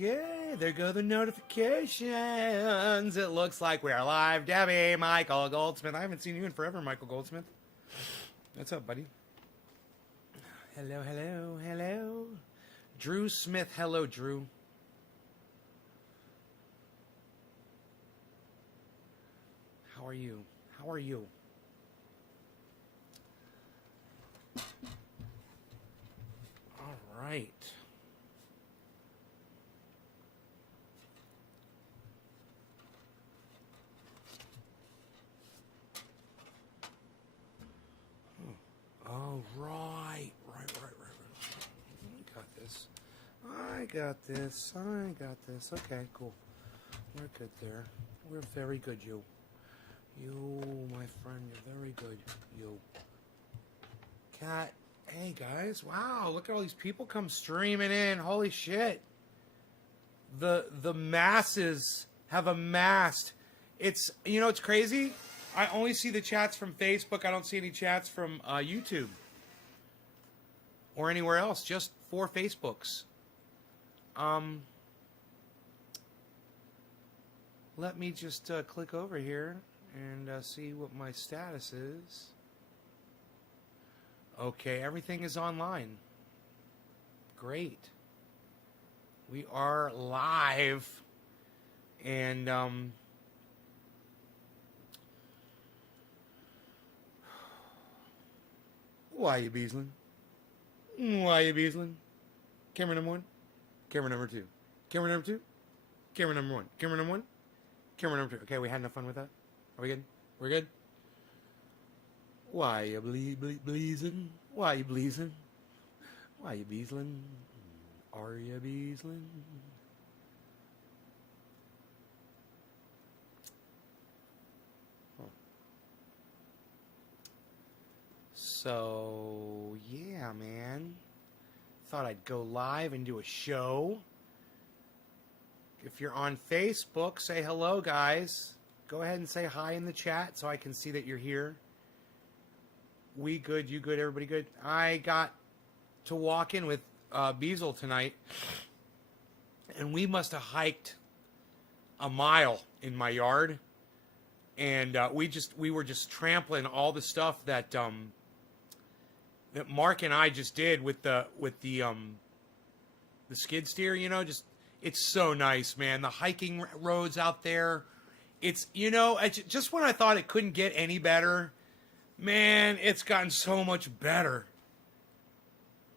Okay, there go the notifications. It looks like we are live. Debbie, Michael Goldsmith. I haven't seen you in forever, Michael Goldsmith. What's up, buddy? Hello, hello, hello. Drew Smith. Hello, Drew. How are you? How are you? All right. Oh, right. I got this. Okay, cool. We're good there. We're very good, you. You, my friend, you're very good. You. Cat. Hey, guys. Wow, look at all these people come streaming in. Holy shit. The masses have amassed. It's, you know, it's crazy. I only see the chats from Facebook. I don't see any chats from YouTube or anywhere else. Just 4 Facebooks. Let me just click over here and see what my status is. Okay, everything is online. Great. We are live. And why you Beezlin? Why you Beezlin? Camera number 1. Camera number 2. Camera number 2. Camera number 1. Camera number 1. Camera number 2. Okay, we had enough fun with that? Are we good? We're good? Why you bleezin? Why you bleezin? Why you Beezlin? Are you Beezlin? So, yeah, man. Thought I'd go live and do a show. If you're on Facebook, say hello, guys. Go ahead and say hi in the chat so I can see that you're here. We good, you good, everybody good. I got to walk in with Beezl tonight, and we must have hiked a mile in my yard, and we were just trampling all the stuff that that Mark and I just did with the skid steer, you know, it's so nice, man. The hiking roads out there, it's, you know, just when I thought it couldn't get any better, man, it's gotten so much better.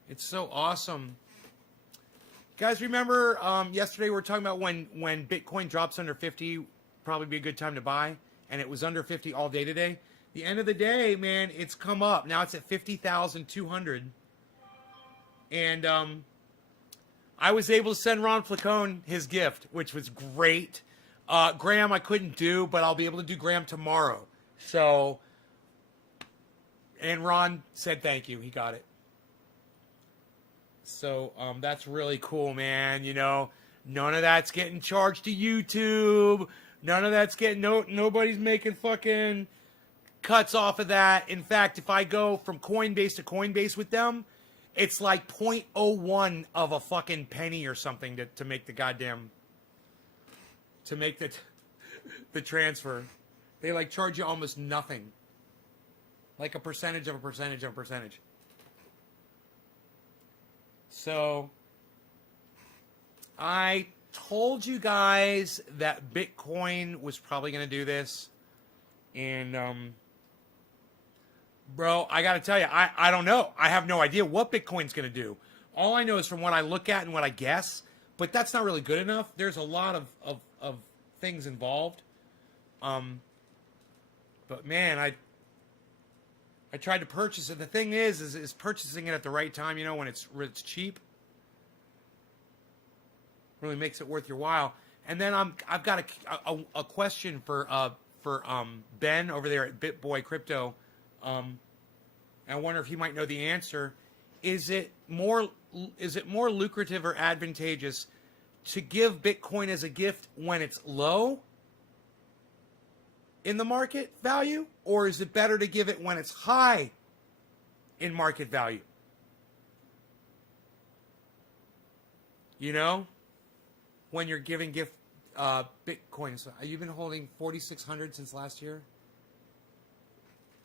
It's so awesome. Guys, remember yesterday we were talking about when Bitcoin drops under 50, probably be a good time to buy, and it was under 50 all day today. The end of the day, man, it's come up. Now it's at 50,200. And I was able to send Ron Flacone his gift, which was great. Graham I couldn't do, but I'll be able to do Graham tomorrow. So, and Ron said thank you. He got it. So that's really cool, man. You know, none of that's getting charged to YouTube. None of that's getting, nobody's making fucking cuts off of that. In fact, if I go from Coinbase to Coinbase with them, it's like 0.01 of a fucking penny or something to make the goddamn, to make the transfer. They like charge you almost nothing. Like a percentage of a percentage of a percentage. So, I told you guys that Bitcoin was probably going to do this. And, bro, I got to tell you, I don't know. I have no idea what Bitcoin's going to do. All I know is from what I look at and what I guess. But that's not really good enough. There's a lot of things involved. But, man, I tried to purchase it. The thing is purchasing it at the right time, you know, when it's cheap. Really makes it worth your while. And then I've got a question for Ben over there at BitBoy Crypto. I wonder if he might know the answer. Is it more lucrative or advantageous to give Bitcoin as a gift when it's low in the market value, or is it better to give it when it's high in market value? You know? when you're giving gift Bitcoin. So you've been holding 4,600 since last year?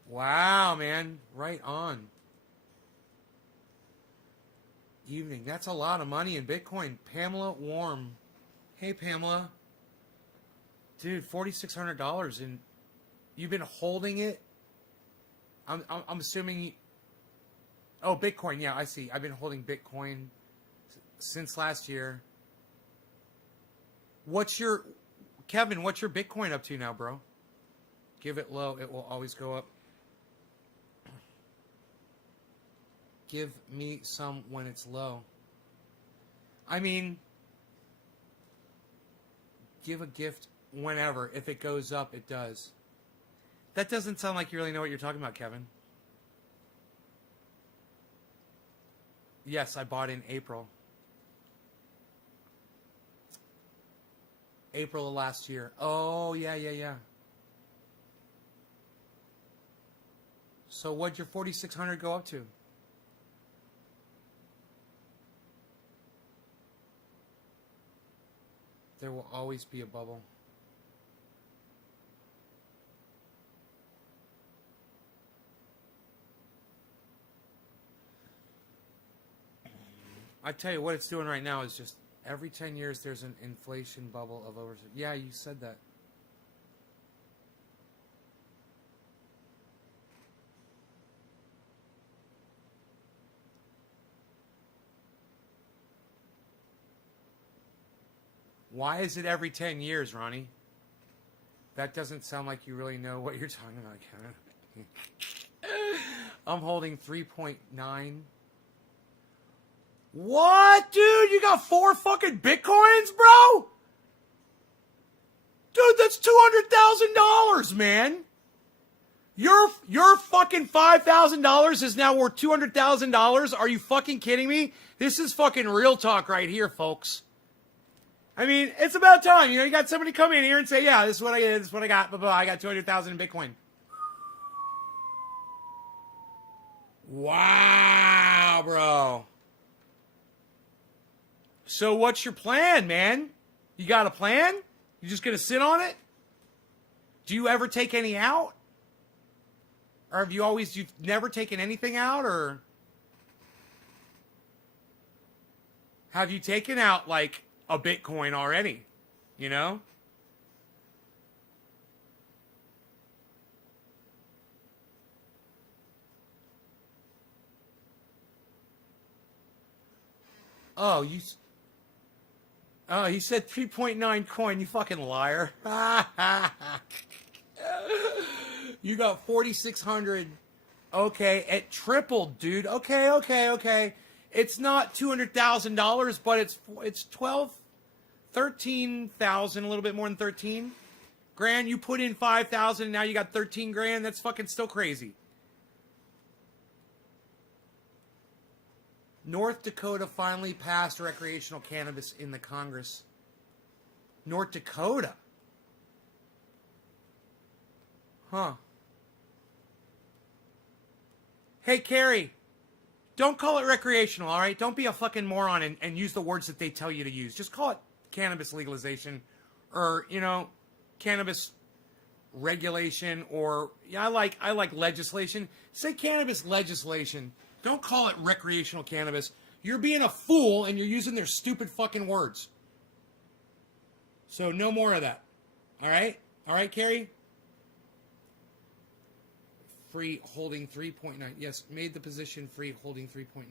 Wow, man. Right on. Evening. That's a lot of money in Bitcoin. Pamela Warm. Hey, Pamela. Dude, $4,600 and you've been holding it? I'm assuming... Oh, Bitcoin. Yeah, I see. I've been holding Bitcoin since last year. Kevin, what's your Bitcoin up to now, bro? Give it low. It will always go up. Give me some when it's low. I mean, give a gift whenever. If it goes up, it does. That doesn't sound like you really know what you're talking about, Kevin. Yes, I bought in April. April of last year. Oh, yeah. So what'd your 4,600 go up to? There will always be a bubble. I tell you what it's doing right now is just every 10 years there's an inflation bubble of over. Yeah, you said that. Why is it every 10 years, Ronnie? That doesn't sound like you really know what you're talking about, Kevin. I'm holding 3.9. What, dude? You got 4 fucking Bitcoins, bro? Dude, that's $200,000, man. Your fucking $5,000 is now worth $200,000. Are you fucking kidding me? This is fucking real talk right here, folks. I mean, it's about time. You know, you got somebody come in here and say, yeah, this is what I did, this is what I got, blah, blah, I got 200,000 in Bitcoin. Wow, bro. So what's your plan, man? You got a plan? You just gonna sit on it? Do you ever take any out? Or have you've never taken anything out, or have you taken out, like, a Bitcoin already, you know? Oh, he said 3.9 coin, you fucking liar. You got 4,600. Okay, it tripled, dude. Okay. It's not $200,000, but it's 13,000, a little bit more than 13 grand. You put in 5,000, now you got 13 grand. That's fucking still crazy. North Dakota finally passed recreational cannabis in the Congress. North Dakota. Huh. Hey, Carrie. Don't call it recreational, all right? Don't be a fucking moron and use the words that they tell you to use. Just call it cannabis legalization or, you know, cannabis regulation or, yeah, I like legislation. Say cannabis legislation. Don't call it recreational cannabis. You're being a fool and you're using their stupid fucking words. So no more of that. All right? All right, Carrie? Free holding 3.9. Yes, made the position free holding 3.9.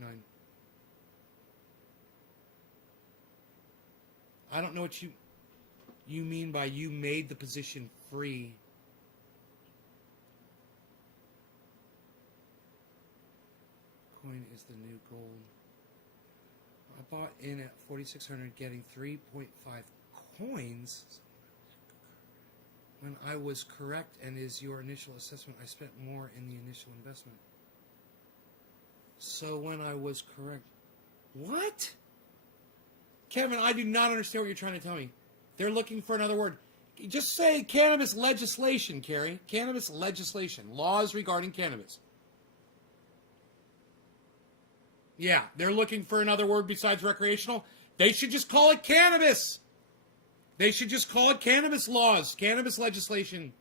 I don't know what you mean by you made the position free. Coin is the new gold. I bought in at 4,600 getting 3.5 coins. When I was correct and is your initial assessment, I spent more in the initial investment. So when I was correct... What? Kevin, I do not understand what you're trying to tell me. They're looking for another word. Just say cannabis legislation, Carrie. Cannabis legislation. Laws regarding cannabis. Yeah, they're looking for another word besides recreational. They should just call it cannabis. They should just call it cannabis laws, cannabis legislation.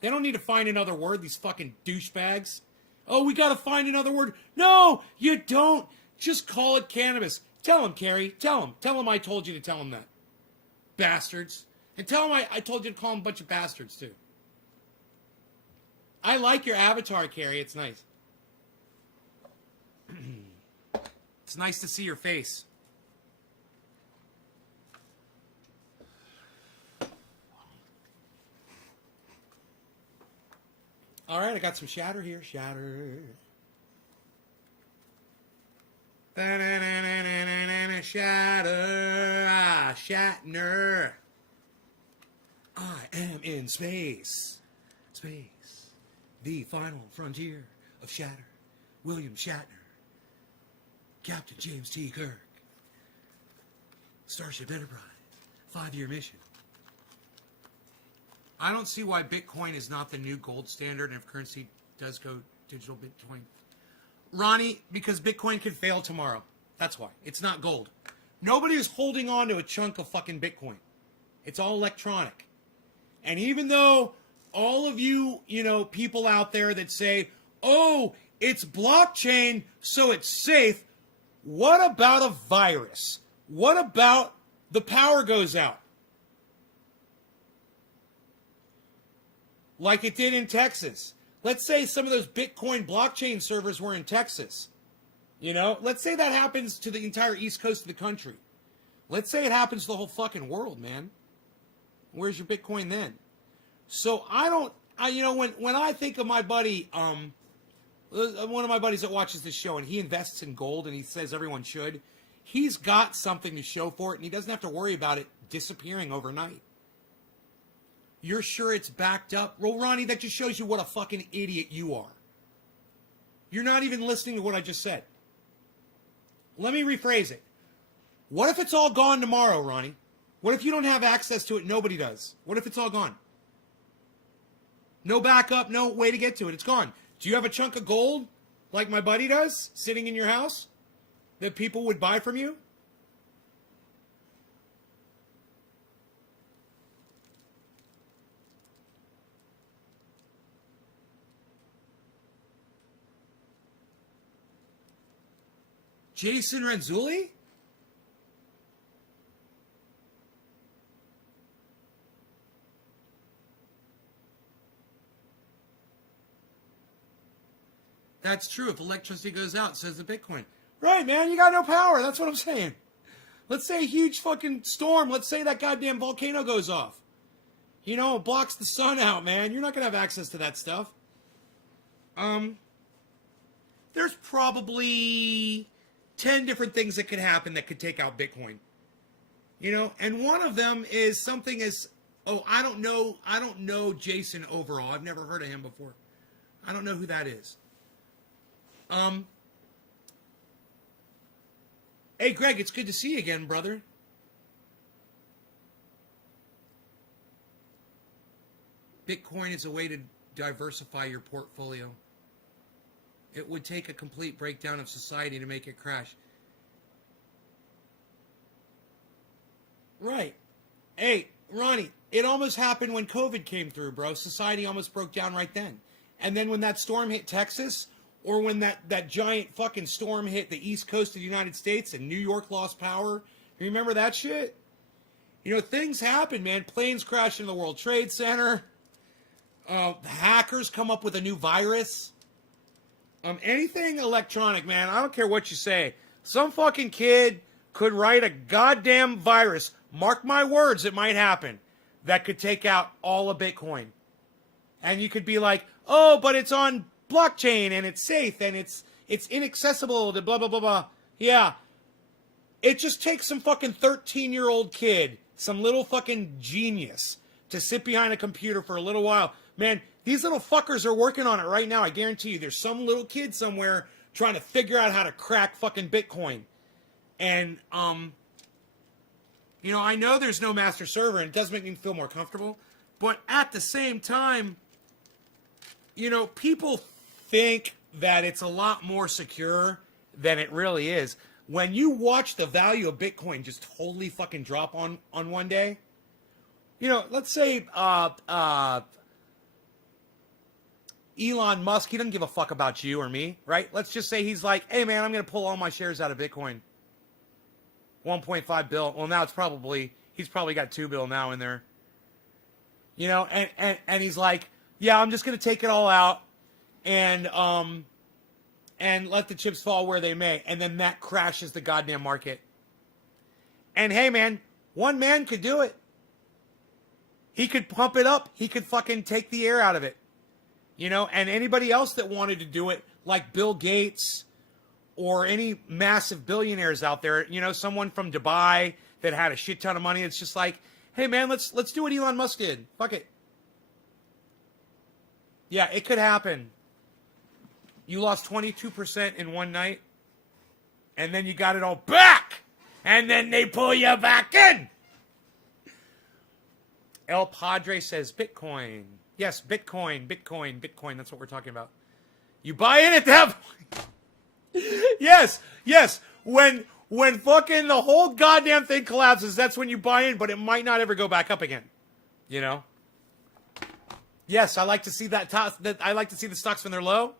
They don't need to find another word, these fucking douchebags. Oh, we gotta find another word. No, you don't. Just call it cannabis. Tell him, Carrie. Tell him. Tell him I told you to tell him that. Bastards. And tell him I told you to call him a bunch of bastards, too. I like your avatar, Carrie. It's nice. It's nice to see your face. All right, I got some shatter here. Shatter. Shatter. Ah, Shatner. I am in space. Space. The final frontier of Shatter. William Shatner. Captain James T. Kirk. Starship Enterprise. 5-year mission. I don't see why Bitcoin is not the new gold standard, and if currency does go digital Bitcoin. Ronnie, because Bitcoin could fail tomorrow. That's why. It's not gold. Nobody is holding on to a chunk of fucking Bitcoin. It's all electronic. And even though all of you, people out there that say, oh, it's blockchain, so it's safe, what about a virus? What about the power goes out? Like it did in Texas. Let's say some of those Bitcoin blockchain servers were in Texas. Let's say that happens to the entire east coast of the country. Let's say it happens to the whole fucking world, man. Where's your Bitcoin then? So when I think of my buddy, one of my buddies that watches this show, and he invests in gold, and he says everyone should, he's got something to show for it, and he doesn't have to worry about it disappearing overnight. You're sure it's backed up? Well, Ronnie, that just shows you what a fucking idiot you are. You're not even listening to what I just said. Let me rephrase it. What if it's all gone tomorrow, Ronnie? What if you don't have access to it? Nobody does. What if it's all gone? No backup, no way to get to it. It's gone. Do you have a chunk of gold, like my buddy does, sitting in your house, that people would buy from you? Jason Renzulli? That's true. If electricity goes out, says the Bitcoin. Right, man. You got no power. That's what I'm saying. Let's say a huge fucking storm. Let's say that goddamn volcano goes off. It blocks the sun out, man. You're not going to have access to that stuff. There's probably 10 different things that could happen that could take out Bitcoin. And one of them is something as, I don't know Jason overall. I've never heard of him before. I don't know who that is. Hey, Greg, it's good to see you again, brother. Bitcoin is a way to diversify your portfolio. It would take a complete breakdown of society to make it crash. Right. Hey, Ronnie, it almost happened when COVID came through, bro. Society almost broke down right then. And then when that storm hit Texas, or when that giant fucking storm hit the east coast of the United States and New York lost power, you remember that shit? Things happen, man. Planes crash into the World Trade Center. The hackers come up with a new virus. Anything electronic, man, I don't care what you say. Some fucking kid could write a goddamn virus, mark my words, it might happen, that could take out all of Bitcoin. And you could be like, oh, but it's on blockchain, and it's safe, and it's inaccessible to blah, blah, blah, blah. Yeah. It just takes some fucking 13-year-old kid, some little fucking genius, to sit behind a computer for a little while. Man, these little fuckers are working on it right now. I guarantee you. There's some little kid somewhere trying to figure out how to crack fucking Bitcoin. And, I know there's no master server, and it does make me feel more comfortable. But at the same time, people think that it's a lot more secure than it really is. When you watch the value of Bitcoin just totally fucking drop on one day, You know, let's say Elon Musk, he doesn't give a fuck about you or me, right? Let's just say he's like, hey, man, I'm going to pull all my shares out of Bitcoin. 1.5 bill. Well, now he's probably got 2 bill now in there. You know, and he's like, yeah, I'm just going to take it all out and let the chips fall where they may. And then that crashes the goddamn market. And hey, man, one man could do it. He could pump it up. He could fucking take the air out of it. You know, and anybody else that wanted to do it, like Bill Gates or any massive billionaires out there, you know, someone from Dubai that had a shit ton of money, it's just like, hey, man, let's do what Elon Musk did. Fuck it. Yeah, it could happen. You lost 22% in one night, and then you got it all back, and then they pull you back in. El Padre says Bitcoin. Yes, Bitcoin. That's what we're talking about. You buy in at that point. Yes. When fucking the whole goddamn thing collapses, that's when you buy in, but it might not ever go back up again. You know? Yes, I like to see that. I like to see the stocks when they're low.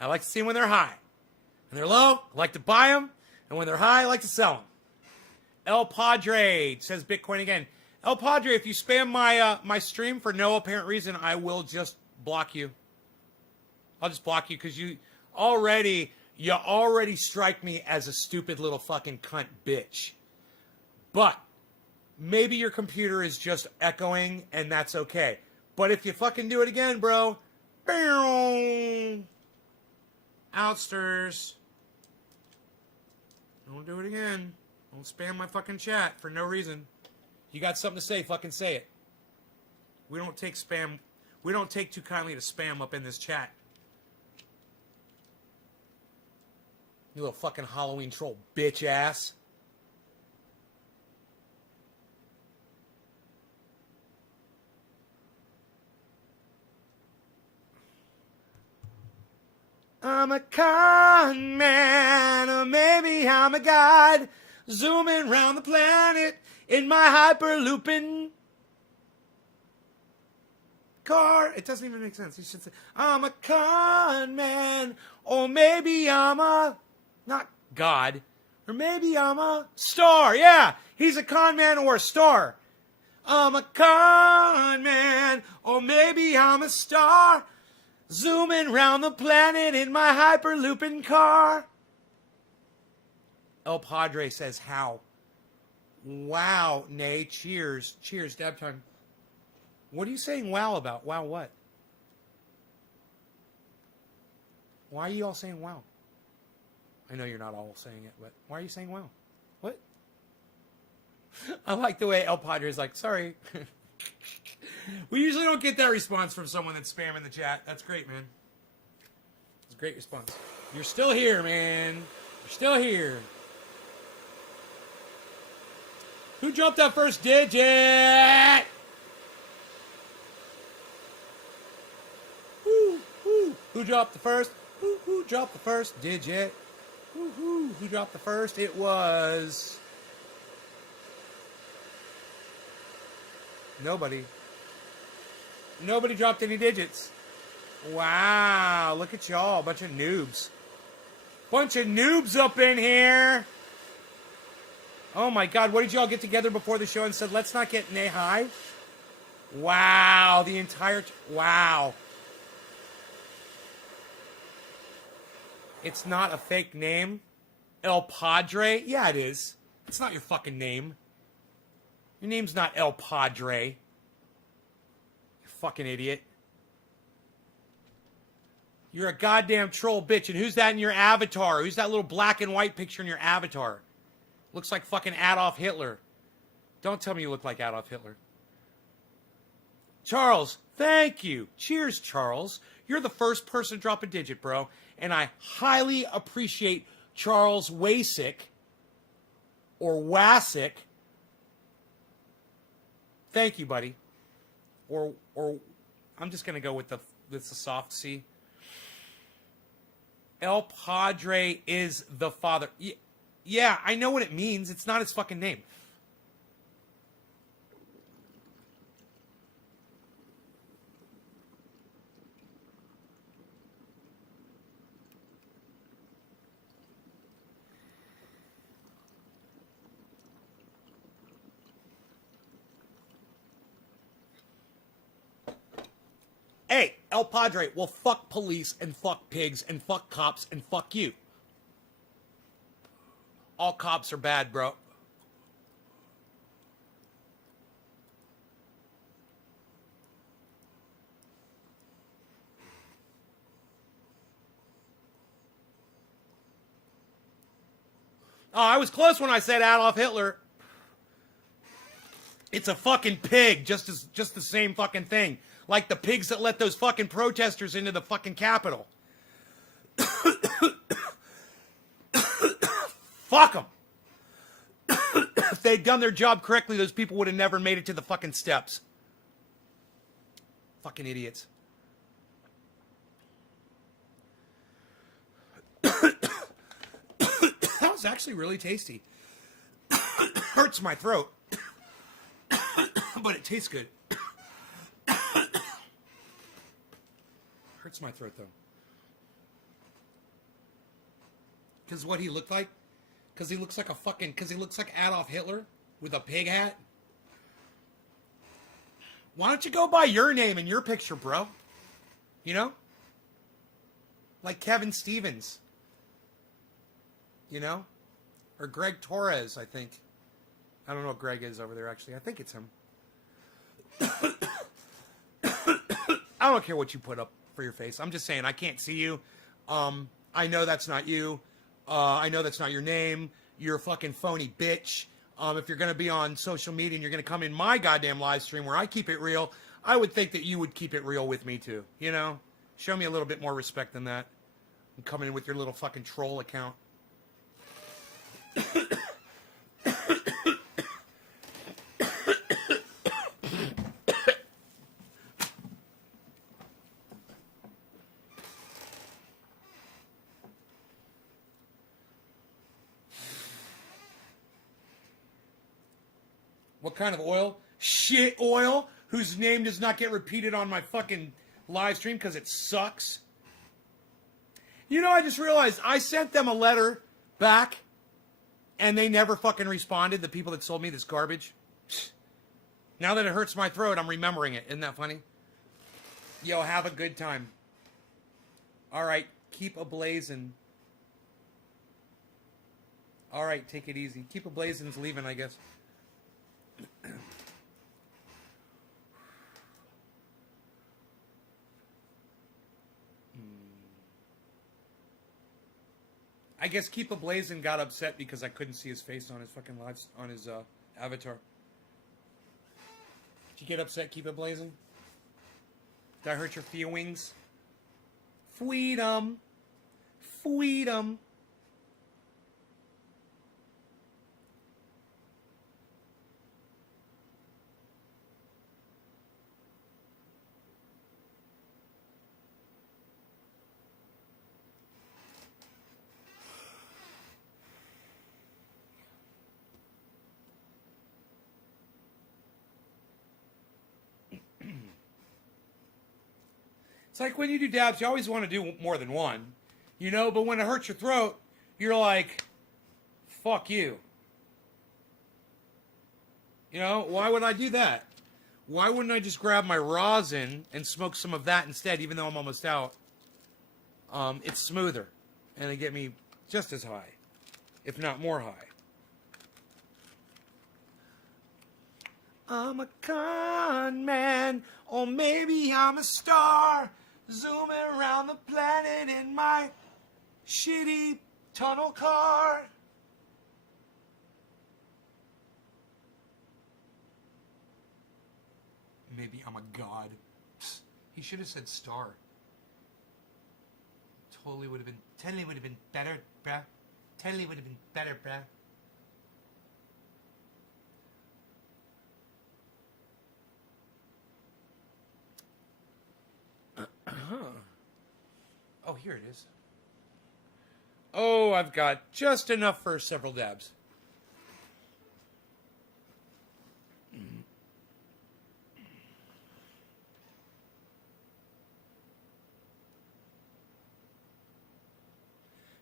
I like to see them when they're high. When they're low, I like to buy them, and when they're high, I like to sell them. El Padre says Bitcoin again. El Padre, if you spam my stream for no apparent reason, I will just block you. I'll just block you because you already strike me as a stupid little fucking cunt bitch. But maybe your computer is just echoing, and that's okay. But if you fucking do it again, bro, outsters. Don't do it again. Don't spam my fucking chat for no reason. You got something to say, fucking say it. We don't take spam. We don't take too kindly to spam up in this chat. You little fucking Halloween troll bitch ass. I'm a con man, or maybe I'm a god, zooming around the planet in my hyperlooping car. It doesn't even make sense. You should say, I'm a con man, or maybe I'm a, not God, or maybe I'm a star. Yeah, he's a con man or a star. I'm a con man, or maybe I'm a star, zooming round the planet in my hyperlooping car. El Padre says, how? Wow, nay, cheers. Cheers, dab time. What are you saying wow about? Wow what? Why are you all saying wow? I know you're not all saying it, but why are you saying wow? What? I like the way El Padre is like, sorry. We usually don't get that response from someone that's spamming the chat. That's great, man. It's a great response. You're still here, man. You're still here. Who dropped that first digit? Who dropped the first? Who dropped the first digit? Who dropped the first? It was nobody. Nobody dropped any digits. Wow, look at y'all, bunch of noobs. Bunch of noobs up in here. Oh my God, what did y'all get together before the show and said, let's not get nay high? Wow, the entire, wow. It's not a fake name. El Padre? Yeah, it is. It's not your fucking name. Your name's not El Padre. You fucking idiot. You're a goddamn troll bitch. And who's that in your avatar? Who's that little black and white picture in your avatar? Looks like fucking Adolf Hitler. Don't tell me you look like Adolf Hitler. Charles, thank you. Cheers, Charles. You're the first person to drop a digit, bro. And I highly appreciate Charles Wasick or Wasick. Thank you, buddy. Or I'm just going to go with the soft C. El Padre is the father. Yeah, I know what it means. It's not his fucking name. Hey, El Padre, well, fuck police and fuck pigs and fuck cops and fuck you. All cops are bad, bro. Oh, I was close when I said Adolf Hitler. It's a fucking pig, just the same fucking thing. Like the pigs that let those fucking protesters into the fucking Capitol. Fuck them. If they'd done their job correctly, those people would have never made it to the fucking steps. Fucking idiots. That was actually really tasty. Hurts my throat. But it tastes good. Hurts my throat, though. Because what he looked like? Because he looks like a fucking... Because he looks like Adolf Hitler with a pig hat? Why don't you go by your name and your picture, bro? You know? Like Kevin Stevens. You know? Or Greg Torres, I think. I don't know what Greg is over there, actually. I think it's him. I don't care what you put up for your face. I'm just saying, I can't see you. I know that's not you. I know that's not your name. You're a fucking phony bitch. If you're going to be on social media and you're going to come in my goddamn live stream where I keep it real, I would think that you would keep it real with me too. You know? Show me a little bit more respect than that. And coming in with your little fucking troll account. What kind of oil? Shit oil, whose name does not get repeated on my fucking live stream because it sucks. You know, I just realized I sent them a letter back and they never fucking responded, the people that sold me this garbage. Now that it hurts my throat, I'm remembering it. Isn't that funny? Yo, have a good time. All right, keep ablazing. All right, take it easy. Keep ablazing's leaving, I guess. I guess Keep a Blazin' got upset because I couldn't see his face on his fucking live, on his avatar. Did you get upset, Keep a Blazin'? Did I hurt your feelings? Freedom. Freedom. It's like when you do dabs, you always want to do more than one, you know, but when it hurts your throat, you're like, fuck you. You know, why would I do that? Why wouldn't I just grab my rosin and smoke some of that instead, even though I'm almost out? It's smoother, and it get me just as high, if not more high. I'm a con man, or maybe I'm a star, zooming around the planet in my shitty tunnel car. Maybe I'm a god. Psst, he should have said star. Totally would have been better, bruh. Totally would have been better, bruh. Oh, here it is. Oh, I've got just enough for several dabs.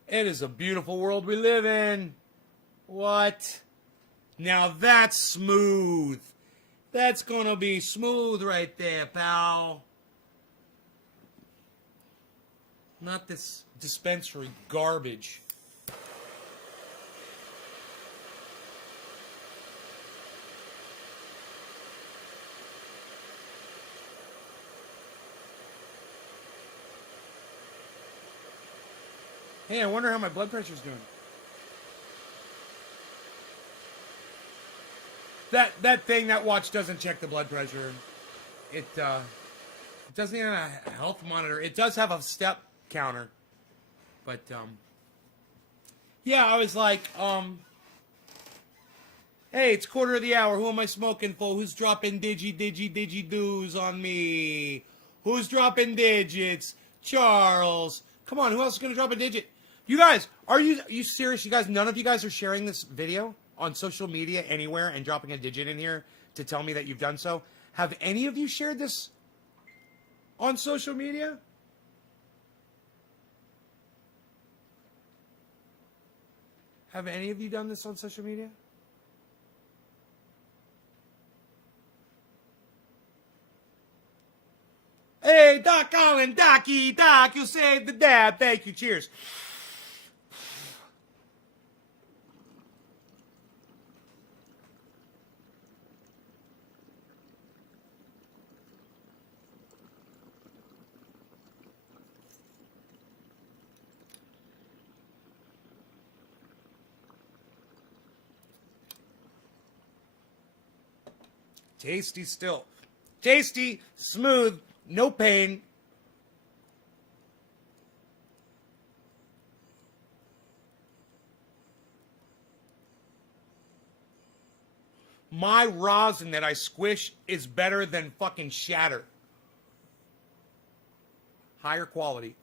It is a beautiful world we live in. What? Now that's smooth. That's gonna be smooth right there, pal. Not this dispensary garbage. Hey, I wonder how my blood pressure's doing. That thing, that watch doesn't check the blood pressure. It doesn't even have a health monitor. It does have a step counter. But, yeah, I was like, hey, it's quarter of the hour. Who am I smoking for? Who's dropping digi-doos on me? Who's dropping digits? Charles. Come on, who else is going to drop a digit? You guys, are you serious? You guys, none of you guys are sharing this video on social media anywhere and dropping a digit in here to tell me that you've done so? Have any of you shared this on social media? Have any of you done this on social media? Hey, Doc Collin, Docky, Doc, you saved the dab. Thank you. Cheers. Tasty still. Tasty, smooth, no pain. My rosin that I squish is better than fucking shatter. Higher quality.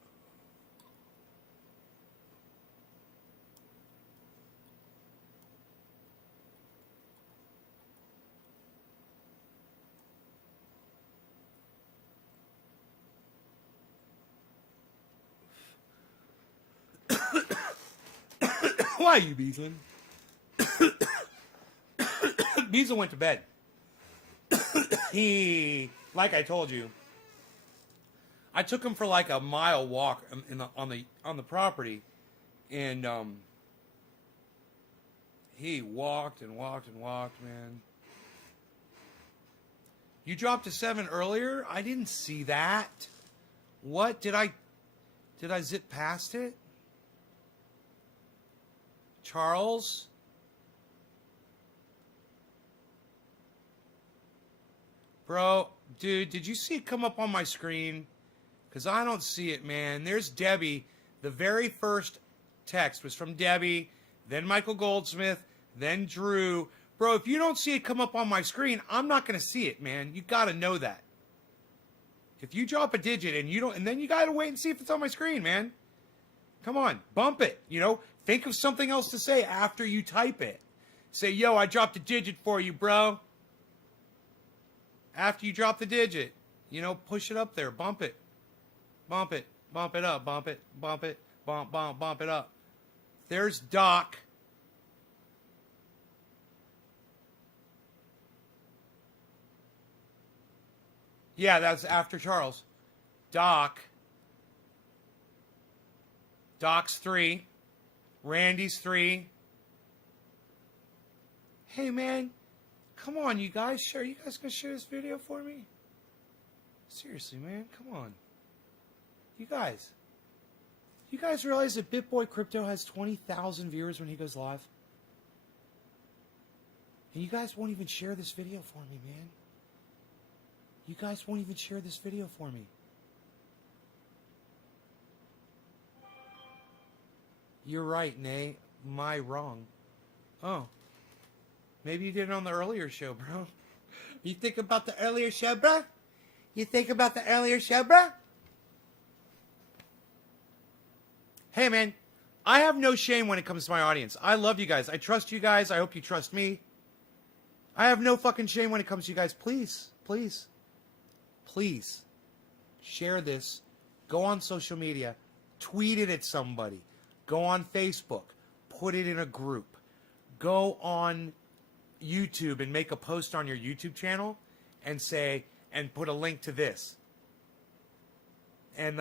Why, you Beezlin? Beezlin went to bed. Like I told you, I took him for like a mile walk on the property, and he walked and walked and walked, man. You dropped a 7 earlier? I didn't see that. What? Did I zip past it? Charles? Bro, dude, did you see it come up on my screen? Because I don't see it, man. There's Debbie. The very first text was from Debbie, then Michael Goldsmith, then Drew. Bro, if you don't see it come up on my screen, I'm not going to see it, man. You got to know that. If you drop a digit and you don't, and then you got to wait and see if it's on my screen, man. Come on, bump it, you know? Think of something else to say after you type it. Say, yo, I dropped a digit for you, bro. After you drop the digit, you know, push it up there, bump it. Bump it, bump it up, bump it, bump it, bump it up. There's Doc. Yeah, that's after Charles. Doc. Doc's 3. Randy's 3. Hey, man. Come on, you guys. Are you guys going to share this video for me? Seriously, man. Come on. You guys. You guys realize that BitBoy Crypto has 20,000 viewers when he goes live? And you guys won't even share this video for me, man. You guys won't even share this video for me. You're right, Nay. My wrong. Oh. Maybe you did it on the earlier show, bro. You think about the earlier show, bro? You think about the earlier show, bro? Hey, man. I have no shame when it comes to my audience. I love you guys. I trust you guys. I hope you trust me. I have no fucking shame when it comes to you guys. Please, please, please share this. Go on social media. Tweet it at somebody. Go on Facebook. Put it in a group. Go on YouTube and make a post on your YouTube channel and say, and put a link to this. And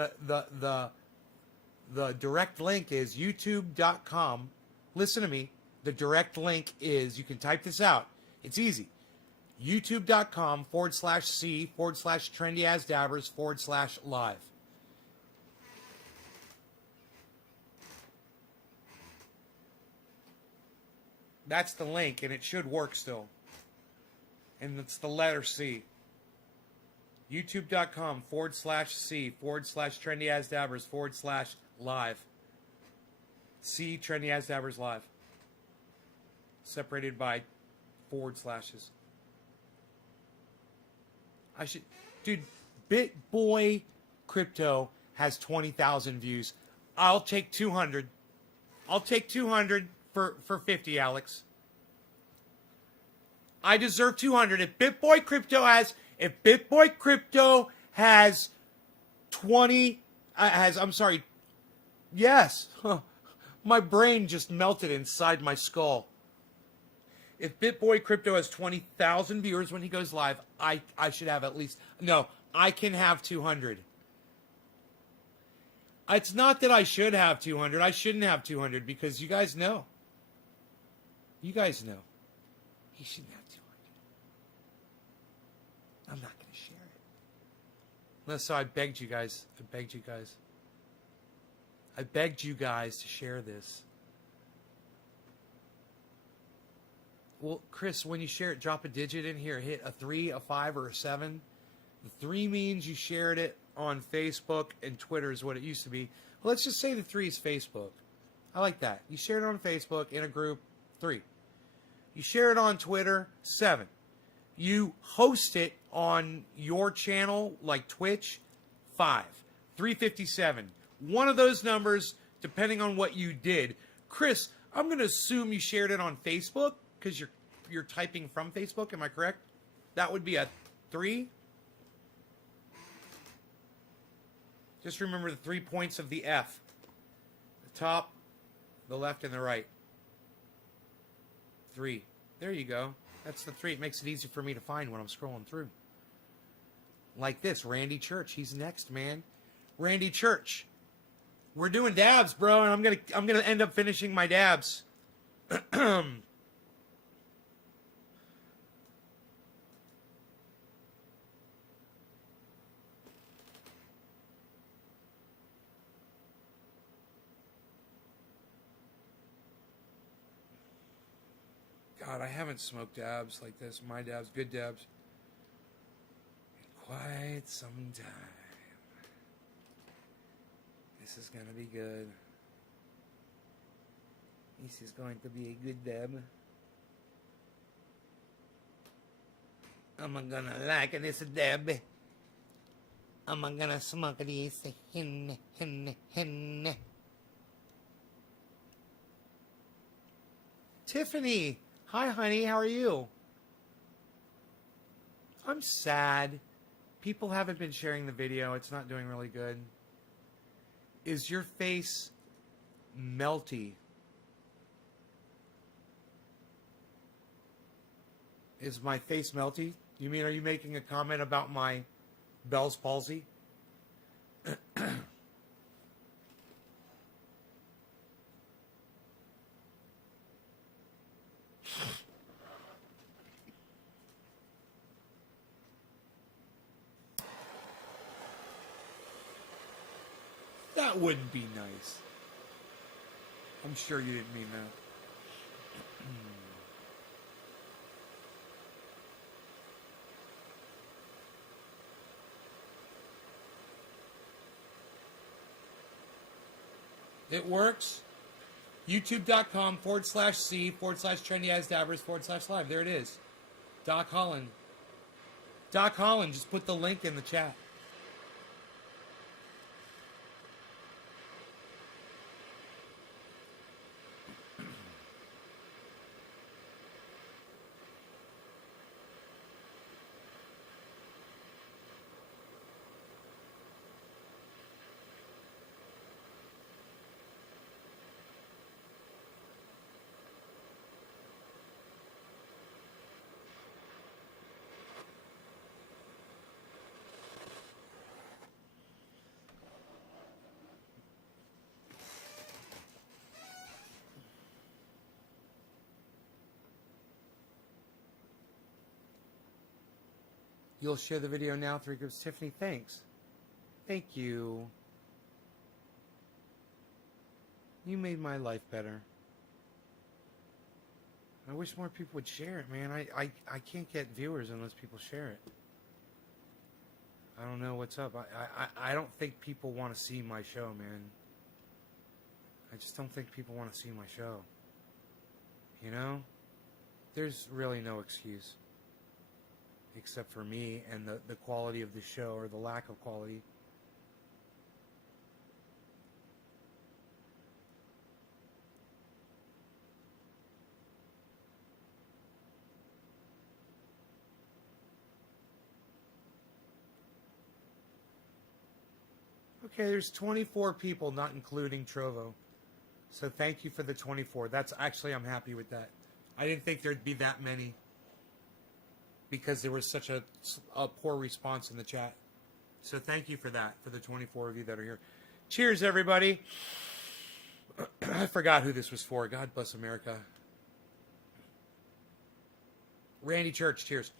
The direct link is youtube.com. Listen to me. The direct link is, you can type this out. It's easy. youtube.com/C/trendyasdabbers/live. That's the link, and it should work still. And it's the letter C. youtube.com/C/trendyasdabbers/live. C Trendy As Dabbers Live. Separated by forward slashes. I should, dude. BitBoy Crypto has 20,000 views. I'll take 200. I'll take 200 for 50, Alex. I deserve 200. If BitBoy Crypto has 20, I'm sorry. Yes. My brain just melted inside my skull. If BitBoy Crypto has 20,000 viewers when he goes live, I should have at least... No, I can have 200. It's not that I should have 200. I shouldn't have 200 because you guys know. You guys know. He shouldn't have 200. I'm not going to share it. No, so I begged you guys. I begged you guys to share this. Well, Chris, when you share it, drop a digit in here. Hit a 3, a 5, or a 7. The 3 means you shared it on Facebook, and Twitter is what it used to be. Well, let's just say the 3 is Facebook. I like that. You shared it on Facebook in a group, 3. You share it on Twitter, 7. You host it on your channel, like Twitch, 5. 357. One of those numbers, depending on what you did. Chris, I'm going to assume you shared it on Facebook because you're typing from Facebook. Am I correct? That would be a 3. Just remember the 3 points of the F. The top, the left, and the right. 3. There you go. That's the 3. It makes it easy for me to find when I'm scrolling through. Like this, Randy Church. He's next, man. Randy Church. We're doing dabs, bro, and I'm gonna end up finishing my dabs. God, I haven't smoked dabs like this. My dabs, good dabs, in quite some time. This is going to be good. This is going to be a good dab. I'm going to like this dab. I'm going to smoke this. Tiffany. Hi, honey. How are you? I'm sad. People haven't been sharing the video. It's not doing really good. Is your face melty? Is my face melty? You mean, are you making a comment about my Bell's palsy? That wouldn't be nice. I'm sure you didn't mean that. It works. YouTube.com/C/trendyasdabbers/live. There it is. Doc Holland. Doc Holland, just put the link in the chat. You'll share the video now. 3 groups. Tiffany, thanks. Thank you. You made my life better. I wish more people would share it, man. I can't get viewers unless people share it. I don't know what's up. I don't think people want to see my show, man. I just don't think people want to see my show. You know? There's really no excuse. Except for me and the quality of the show, or the lack of quality. Okay, there's 24 people, not including Trovo. So thank you for the 24. That's actually, I'm happy with that. I didn't think there'd be that many, because there was such a poor response in the chat. So thank you for that, for the 24 of you that are here. Cheers, everybody. I forgot who this was for. God bless America. Randy Church, cheers.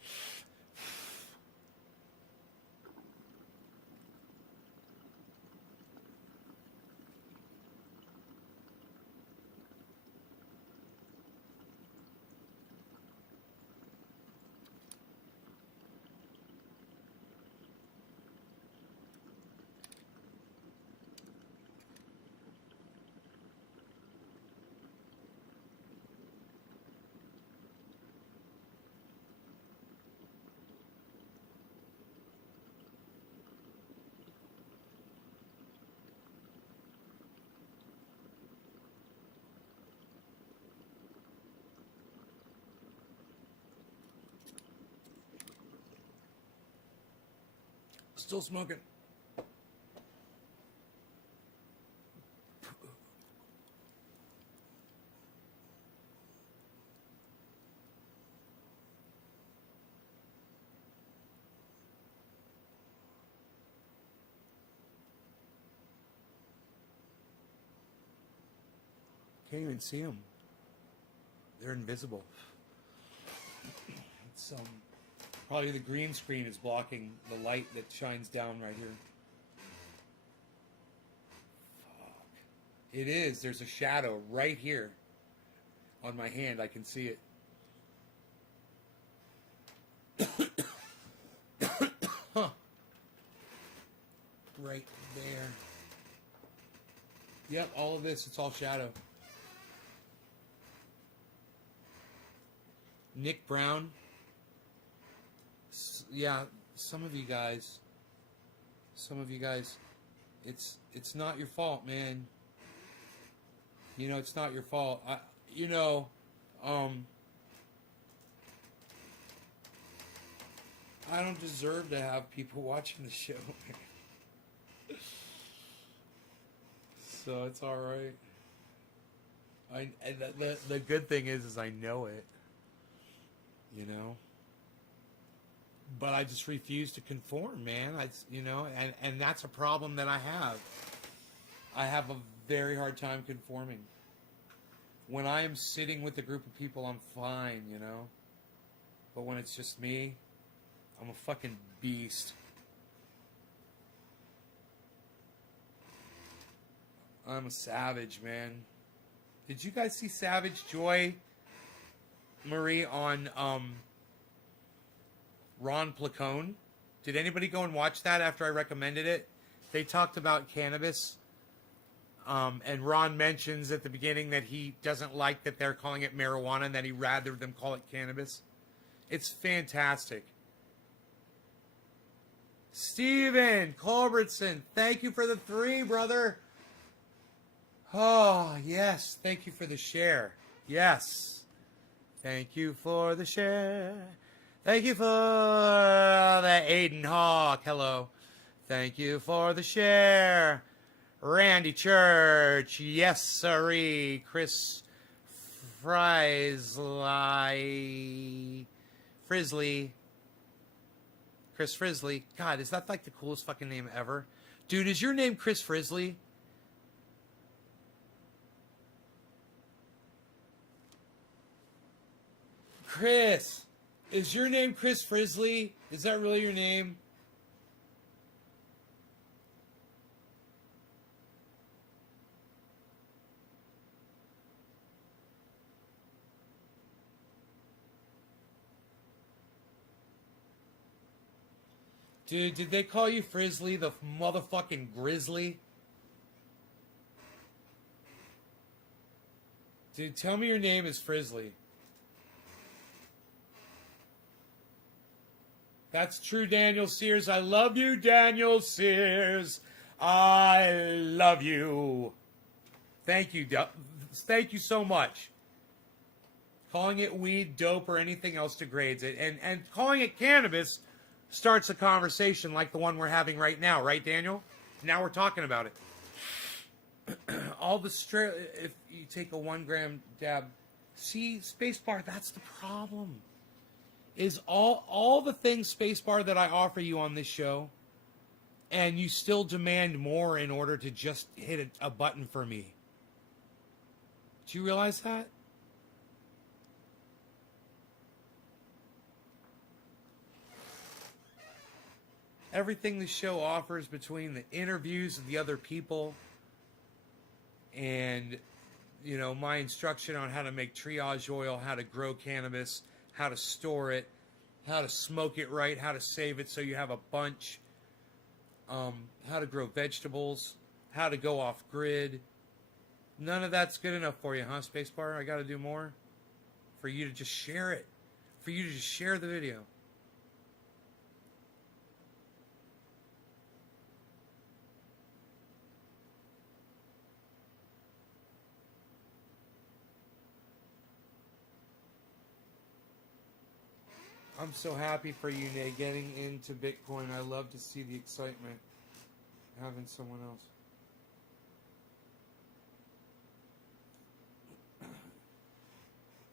Still smoking. Can't even see them. They're invisible. It's probably the green screen is blocking the light that shines down right here. Fuck. It is. There's a shadow right here on my hand. I can see it. Huh. Right there. Yep, all of this, it's all shadow. Nick Brown. Yeah, some of you guys, it's not your fault, man. You know, it's not your fault. I don't deserve to have people watching the show. So it's all right. The good thing is I know it. You know. But I just refuse to conform, man. And that's a problem that I have. I have a very hard time conforming. When I am sitting with a group of people, I'm fine, you know. But when it's just me, I'm a fucking beast. I'm a savage, man. Did you guys see Savage Joy, Marie, on Ron Placone? Did anybody go and watch that after I recommended it? They talked about cannabis. And Ron mentions at the beginning that he doesn't like that they're calling it marijuana and that he'd rather them call it cannabis. It's fantastic. Steven Culbertson, thank you for the 3, brother. Oh, yes. Thank you for the share. Yes. Thank you for the share. Thank you for the Aiden Hawk. Hello. Thank you for the share. Randy Church. Yes, sirree. Chris Frisley. Chris Frisley. God, is that like the coolest fucking name ever? Dude, is your name Chris Frisley? Chris, is your name Chris Frisley? Is that really your name? Dude, did they call you Frizzly, the motherfucking Grizzly? Dude, tell me your name is Frizzly. That's true, Daniel Sears. I love you, Daniel Sears. I love you. Thank you. Thank you so much. Calling it weed, dope, or anything else degrades it. And calling it cannabis starts a conversation like the one we're having right now. Right, Daniel? Now we're talking about it. All the straight... If you take a 1 gram dab... See, spacebar, that's the problem. Is all the things, spacebar, that I offer you on this show, and you still demand more in order to just hit a button for me. Do you realize that? Everything the show offers, between the interviews of the other people and, you know, my instruction on how to make triage oil, how to grow cannabis, how to store it, how to smoke it right, how to save it so you have a bunch, how to grow vegetables, how to go off grid. None of that's good enough for you, huh, Spacebar? I got to do more for you to just share it, for you to just share the video. I'm so happy for you, Nate, getting into Bitcoin. I love to see the excitement having someone else.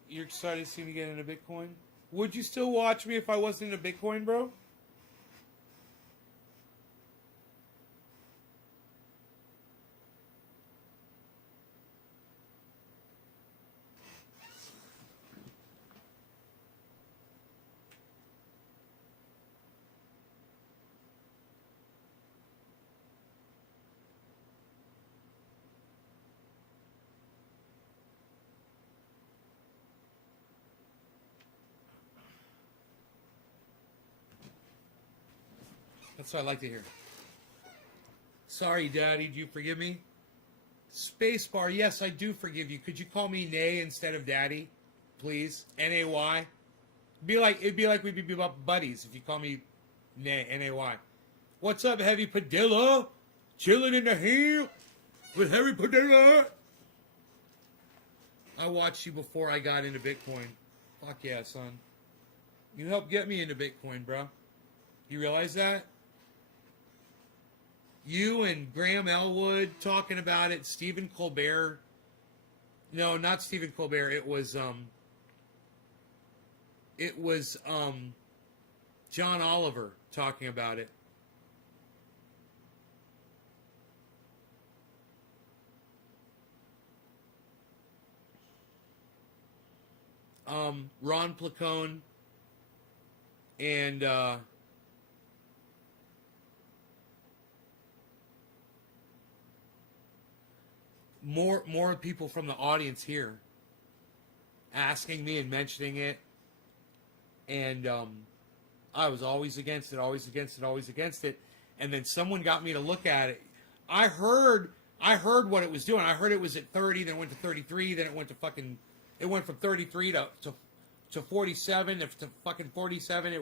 You're excited to see me get into Bitcoin? Would you still watch me if I wasn't into Bitcoin, bro? That's what I like to hear. Sorry, Daddy, do you forgive me? Spacebar, yes, I do forgive you. Could you call me Nay instead of Daddy, please? N-A-Y. It'd be like we'd be buddies if you call me Nay, N-A-Y. What's up, Heavy Padilla? Chilling in the hill with Heavy Padilla. I watched you before I got into Bitcoin. Fuck yeah, son. You helped get me into Bitcoin, bro. You realize that? You and Graham Elwood talking about it. Stephen Colbert. No, not Stephen Colbert. It was John Oliver talking about it. Ron Placone and more people from the audience here asking me and mentioning it, and I was always against it, always against it, always against it, and then someone got me to look at it. I heard what it was doing. I heard it was at 30, then it went to 33, then it went from 33 to 47, to fucking 47.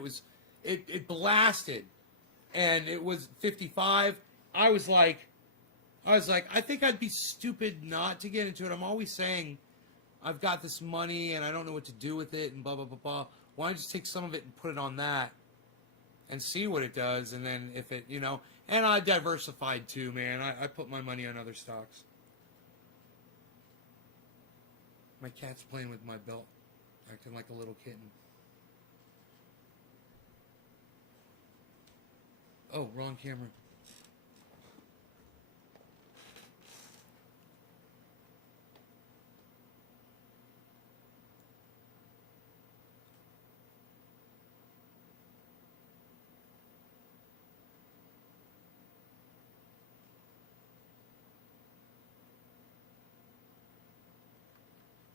It blasted, and it was 55. I was like, I think I'd be stupid not to get into it. I'm always saying, I've got this money and I don't know what to do with it and blah, blah, blah, blah. Why don't I just take some of it and put it on that and see what it does? And then if it, you know, and I diversified too, man. I put my money on other stocks. My cat's playing with my belt, acting like a little kitten. Oh, wrong camera.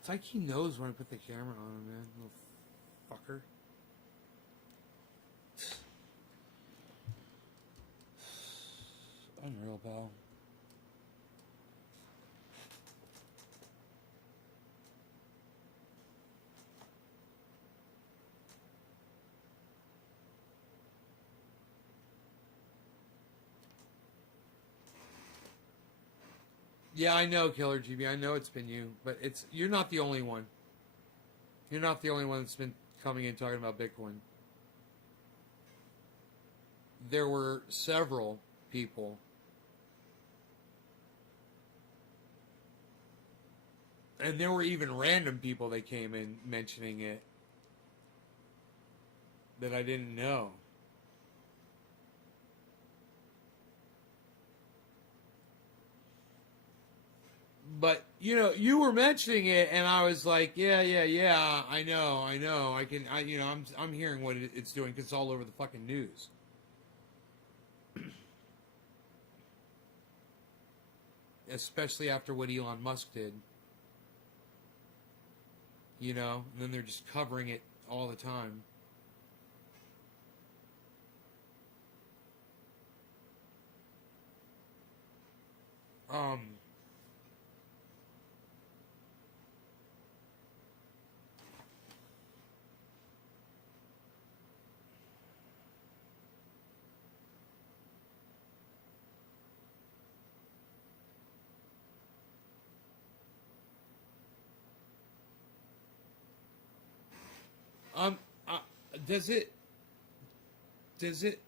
It's like he knows when I put the camera on him, man. Little fucker. Unreal, pal. Yeah, I know, Killer GB. I know it's been you, but you're not the only one. You're not the only one that's been coming in talking about Bitcoin. There were several people. And there were even random people that came in mentioning it that I didn't know. But, you know, you were mentioning it, and I was like, yeah, I know. I'm hearing what it's doing, because it's all over the fucking news. Especially after what Elon Musk did. You know, and then they're just covering it all the time. Does it,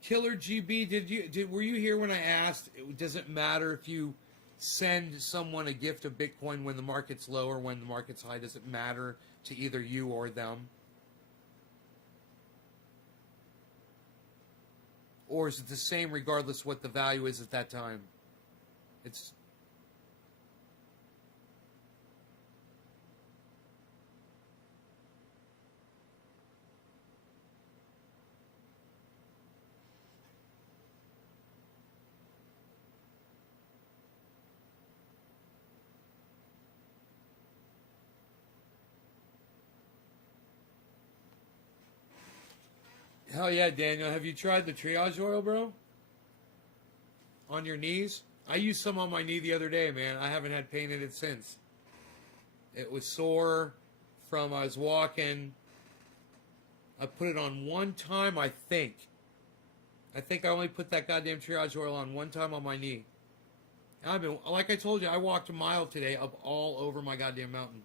Killer GB, were you here when I asked, does it matter if you send someone a gift of Bitcoin when the market's low or when the market's high? Does it matter to either you or them? Or is it the same regardless what the value is at that time? It's... Hell yeah, Daniel. Have you tried the triage oil, bro? On your knees? I used some on my knee the other day, man. I haven't had pain in it since. It was sore from I was walking. I put it on one time, I think. I think I only put that goddamn triage oil on one time on my knee. And I've been, like I told you, I walked a mile today up all over my goddamn mountain.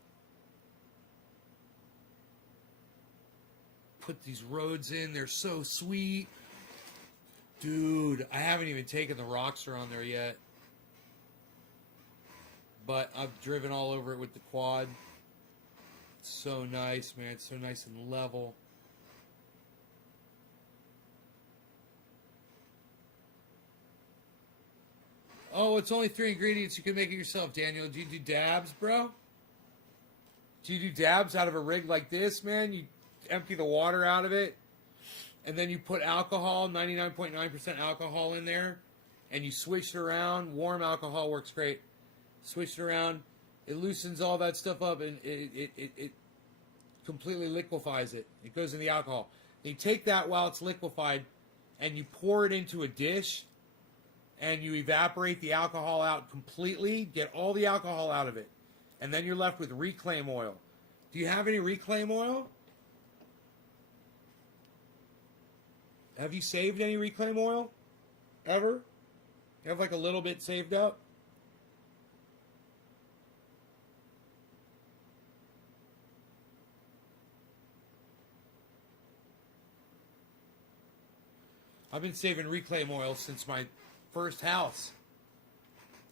Put these roads in. They're so sweet. Dude, I haven't even taken the Rockster on there yet. But I've driven all over it with the quad. It's so nice, man. It's so nice and level. Oh, it's only 3 ingredients. You can make it yourself, Daniel. Do you do dabs, bro? Do you do dabs out of a rig like this, man? You empty the water out of it, and then you put alcohol, 99.9% alcohol in there, and you switch it around. Warm alcohol works great. Switch it around. It loosens all that stuff up, and it completely liquefies it. It goes in the alcohol. And you take that while it's liquefied, and you pour it into a dish, and you evaporate the alcohol out completely, get all the alcohol out of it, and then you're left with reclaim oil. Do you have any reclaim oil? Have you saved any reclaim oil? Ever? You have like a little bit saved up? I've been saving reclaim oil since my first house.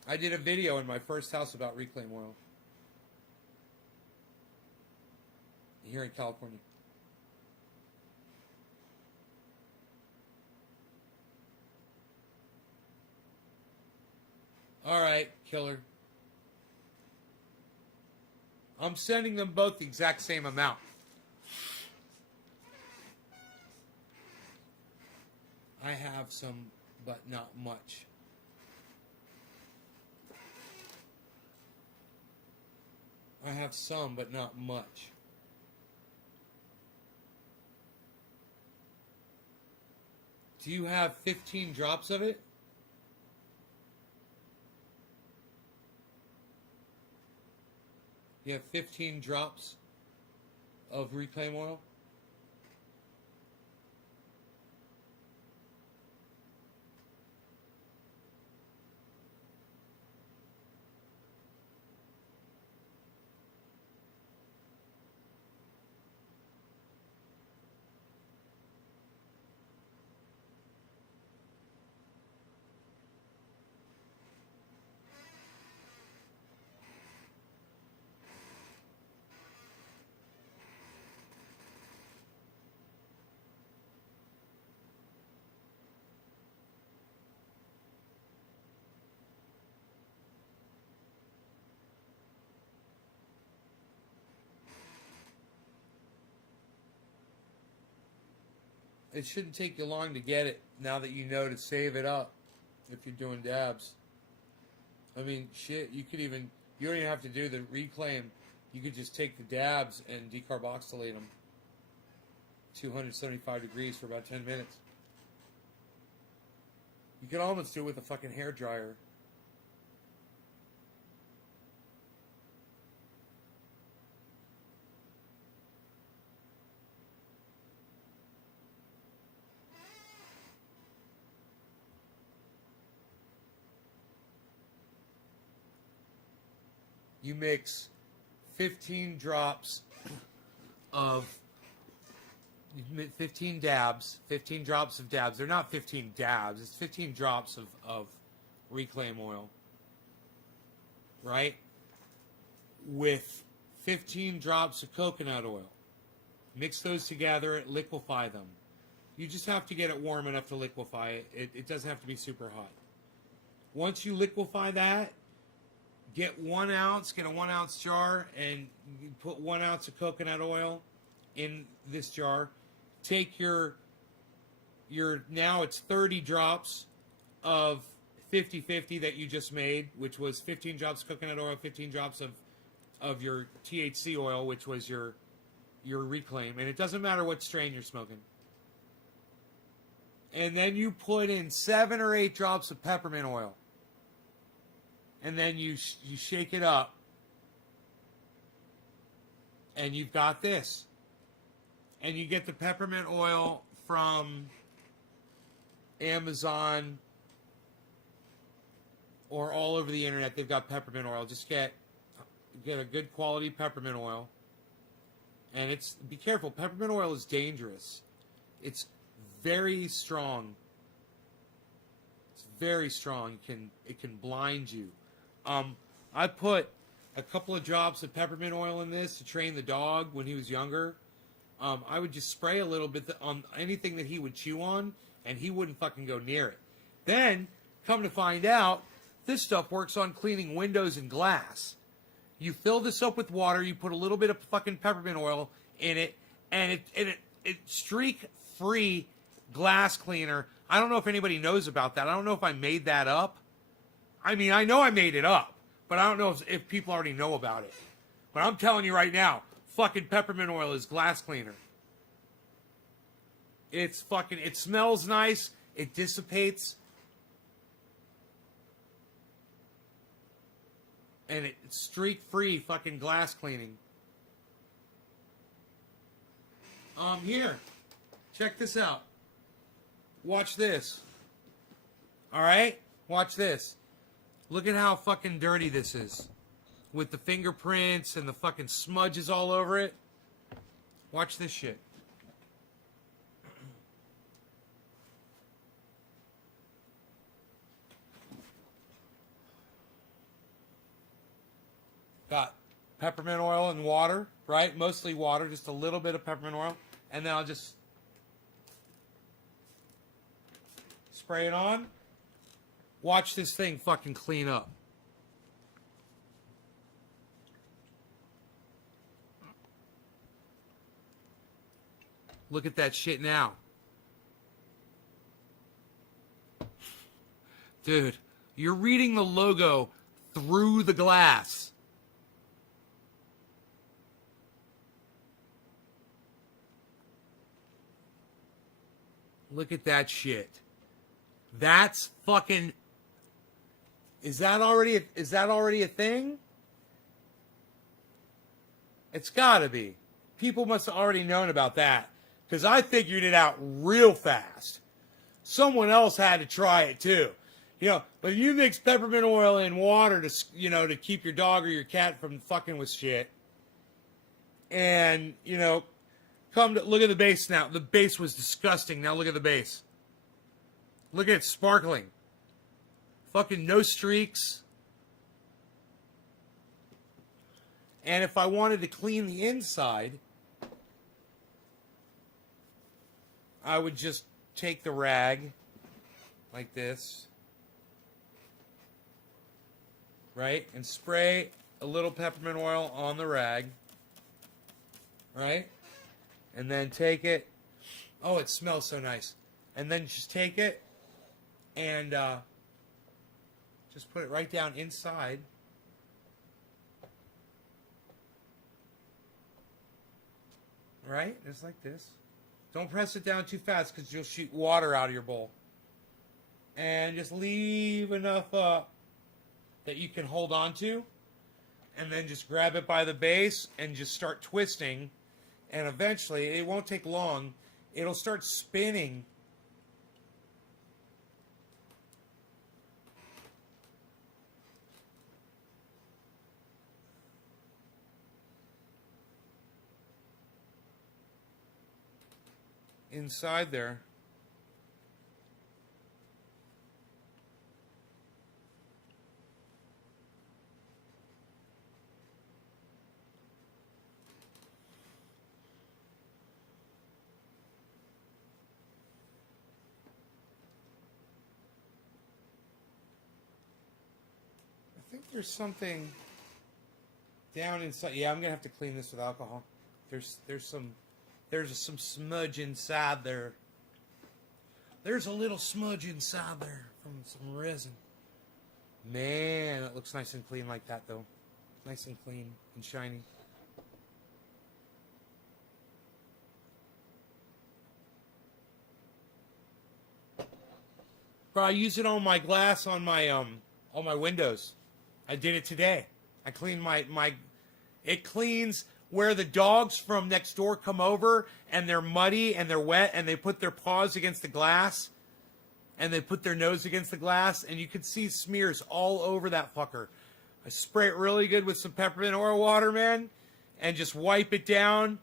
I did a video in my first house about reclaim oil. Here in California. Alright, killer. I'm sending them both the exact same amount. I have some, but not much. I have some, but not much. Do you have 15 drops of it? You have 15 drops of reclaim oil? It shouldn't take you long to get it now that you know to save it up if you're doing dabs. I mean, shit, you don't even have to do the reclaim. You could just take the dabs and decarboxylate them. 275 degrees for about 10 minutes. You could almost do it with a fucking hair dryer. You mix 15 drops of 15 dabs, 15 drops of dabs. They're not 15 dabs. It's 15 drops of reclaim oil, right? With 15 drops of coconut oil. Mix those together, liquefy them. You just have to get it warm enough to liquefy it. It doesn't have to be super hot. Once you liquefy that, get 1 ounce, get a 1 ounce jar, and you put 1 ounce of coconut oil in this jar. Take your now it's 30 drops of 50-50 that you just made, which was 15 drops of coconut oil, 15 drops of your THC oil, which was your reclaim. And it doesn't matter what strain you're smoking. And then you put in 7 or 8 drops of peppermint oil. And then you shake it up. And you've got this. And you get the peppermint oil from Amazon or all over the internet. They've got peppermint oil. Just get a good quality peppermint oil. And be careful, peppermint oil is dangerous. It's very strong. It's very strong. It can blind you. I put a couple of drops of peppermint oil in this to train the dog when he was younger. I would just spray a little bit on anything that he would chew on, and he wouldn't fucking go near it. Then, come to find out, this stuff works on cleaning windows and glass. You fill this up with water, you put a little bit of fucking peppermint oil in it, and it streak-free glass cleaner. I don't know if anybody knows about that. I don't know if I made that up. I mean, I know I made it up, but I don't know if people already know about it. But I'm telling you right now, fucking peppermint oil is glass cleaner. It smells nice. It dissipates. And it's streak-free fucking glass cleaning. Here. Check this out. Watch this. Alright? Watch this. Look at how fucking dirty this is. With the fingerprints and the fucking smudges all over it. Watch this shit. Got peppermint oil and water, right? Mostly water, just a little bit of peppermint oil. And then I'll just spray it on. Watch this thing fucking clean up. Look at that shit now. Dude, you're reading the logo through the glass. Look at that shit. That's fucking... Is that already a thing? It's gotta be. People must have already known about that. Because I figured it out real fast. Someone else had to try it too. You know, but if you mix peppermint oil in water to, you know, to keep your dog or your cat from fucking with shit. And, you know, look at the base now. The base was disgusting. Now look at the base. Look at it sparkling. Fucking no streaks. And if I wanted to clean the inside, I would just take the rag like this, right? And spray a little peppermint oil on the rag, right? And then take it. Oh, it smells so nice. And then just take it and just put it right down inside. Right? Just like this. Don't press it down too fast because you'll shoot water out of your bowl. And just leave enough that you can hold on to. And then just grab it by the base and just start twisting. And eventually, it won't take long, it'll start spinning. Inside there. I think there's something down inside. Yeah, I'm gonna have to clean this with alcohol. There's some smudge inside there. There's a little smudge inside there from some resin. Man, it looks nice and clean like that, though. Nice and clean and shiny. Bro, I use it on my glass on my windows. I did it today. I cleaned it cleans where the dogs from next door come over and they're muddy and they're wet and they put their paws against the glass and they put their nose against the glass and you can see smears all over that fucker. I spray it really good with some peppermint oil water, man, and just wipe it down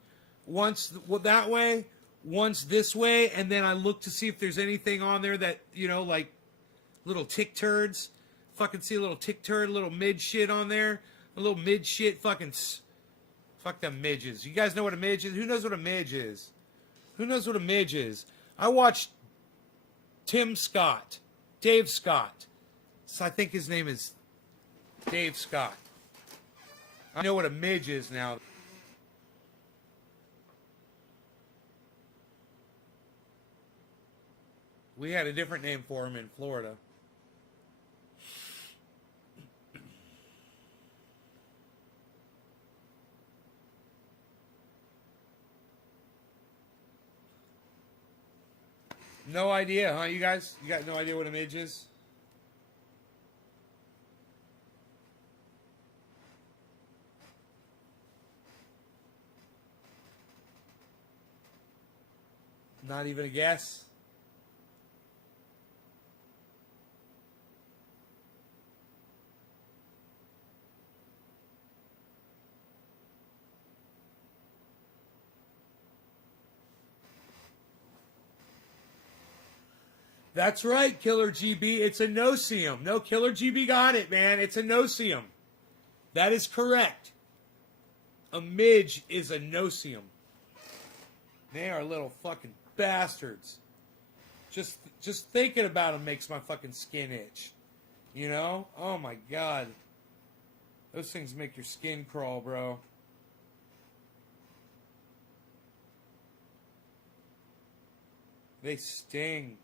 once that way, once this way, and then I look to see if there's anything on there that, you know, like little tick turds. Fucking see a little tick turd, a little mid shit on there. A little mid shit fucking... Fuck them midges. You guys know what a midge is? Who knows what a midge is? Who knows what a midge is? I watched Dave Scott. So I think his name is Dave Scott. I know what a midge is now. We had a different name for him in Florida. No idea, huh, you guys? You got no idea what a midge is? Not even a guess? That's right, Killer GB. It's a no-seum. No, Killer GB got it, man. It's a no-seum. That is correct. A midge is a no-seum. They are little fucking bastards. Just thinking about them makes my fucking skin itch. You know? Oh my god. Those things make your skin crawl, bro. They sting.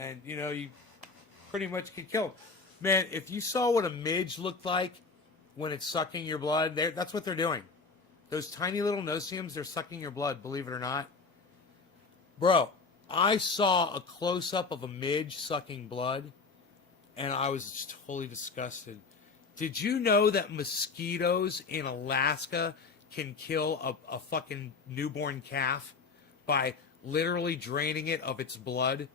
And, you know, you pretty much could kill them. Man, if you saw what a midge looked like when it's sucking your blood, that's what they're doing. Those tiny little no-see-ums, they're sucking your blood, believe it or not. Bro, I saw a close-up of a midge sucking blood, and I was just totally disgusted. Did you know that mosquitoes in Alaska can kill a fucking newborn calf by literally draining it of its blood?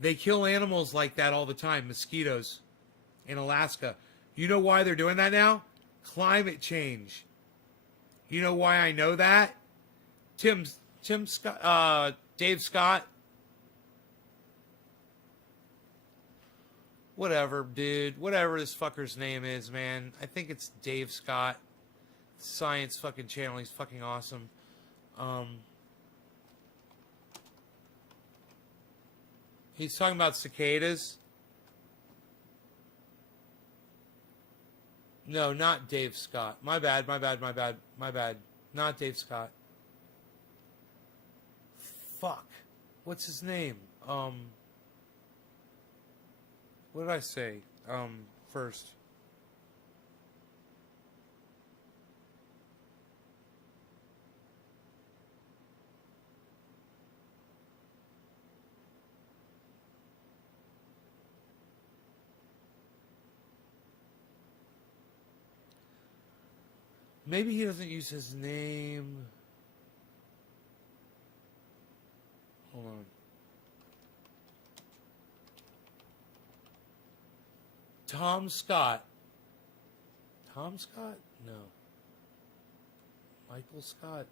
They kill animals like that all the time, mosquitoes in Alaska. You know why they're doing that now? Climate change. You know why I know that? Tim Scott, Dave Scott. Whatever, dude. Whatever this fucker's name is, man. I think it's Dave Scott. Science fucking channel. He's fucking awesome. He's talking about cicadas. No, not Dave Scott. My bad. Not Dave Scott. Fuck. What's his name? What did I say? First. Maybe he doesn't use his name. Hold on. Tom Scott. Tom Scott? No. Michael Scott?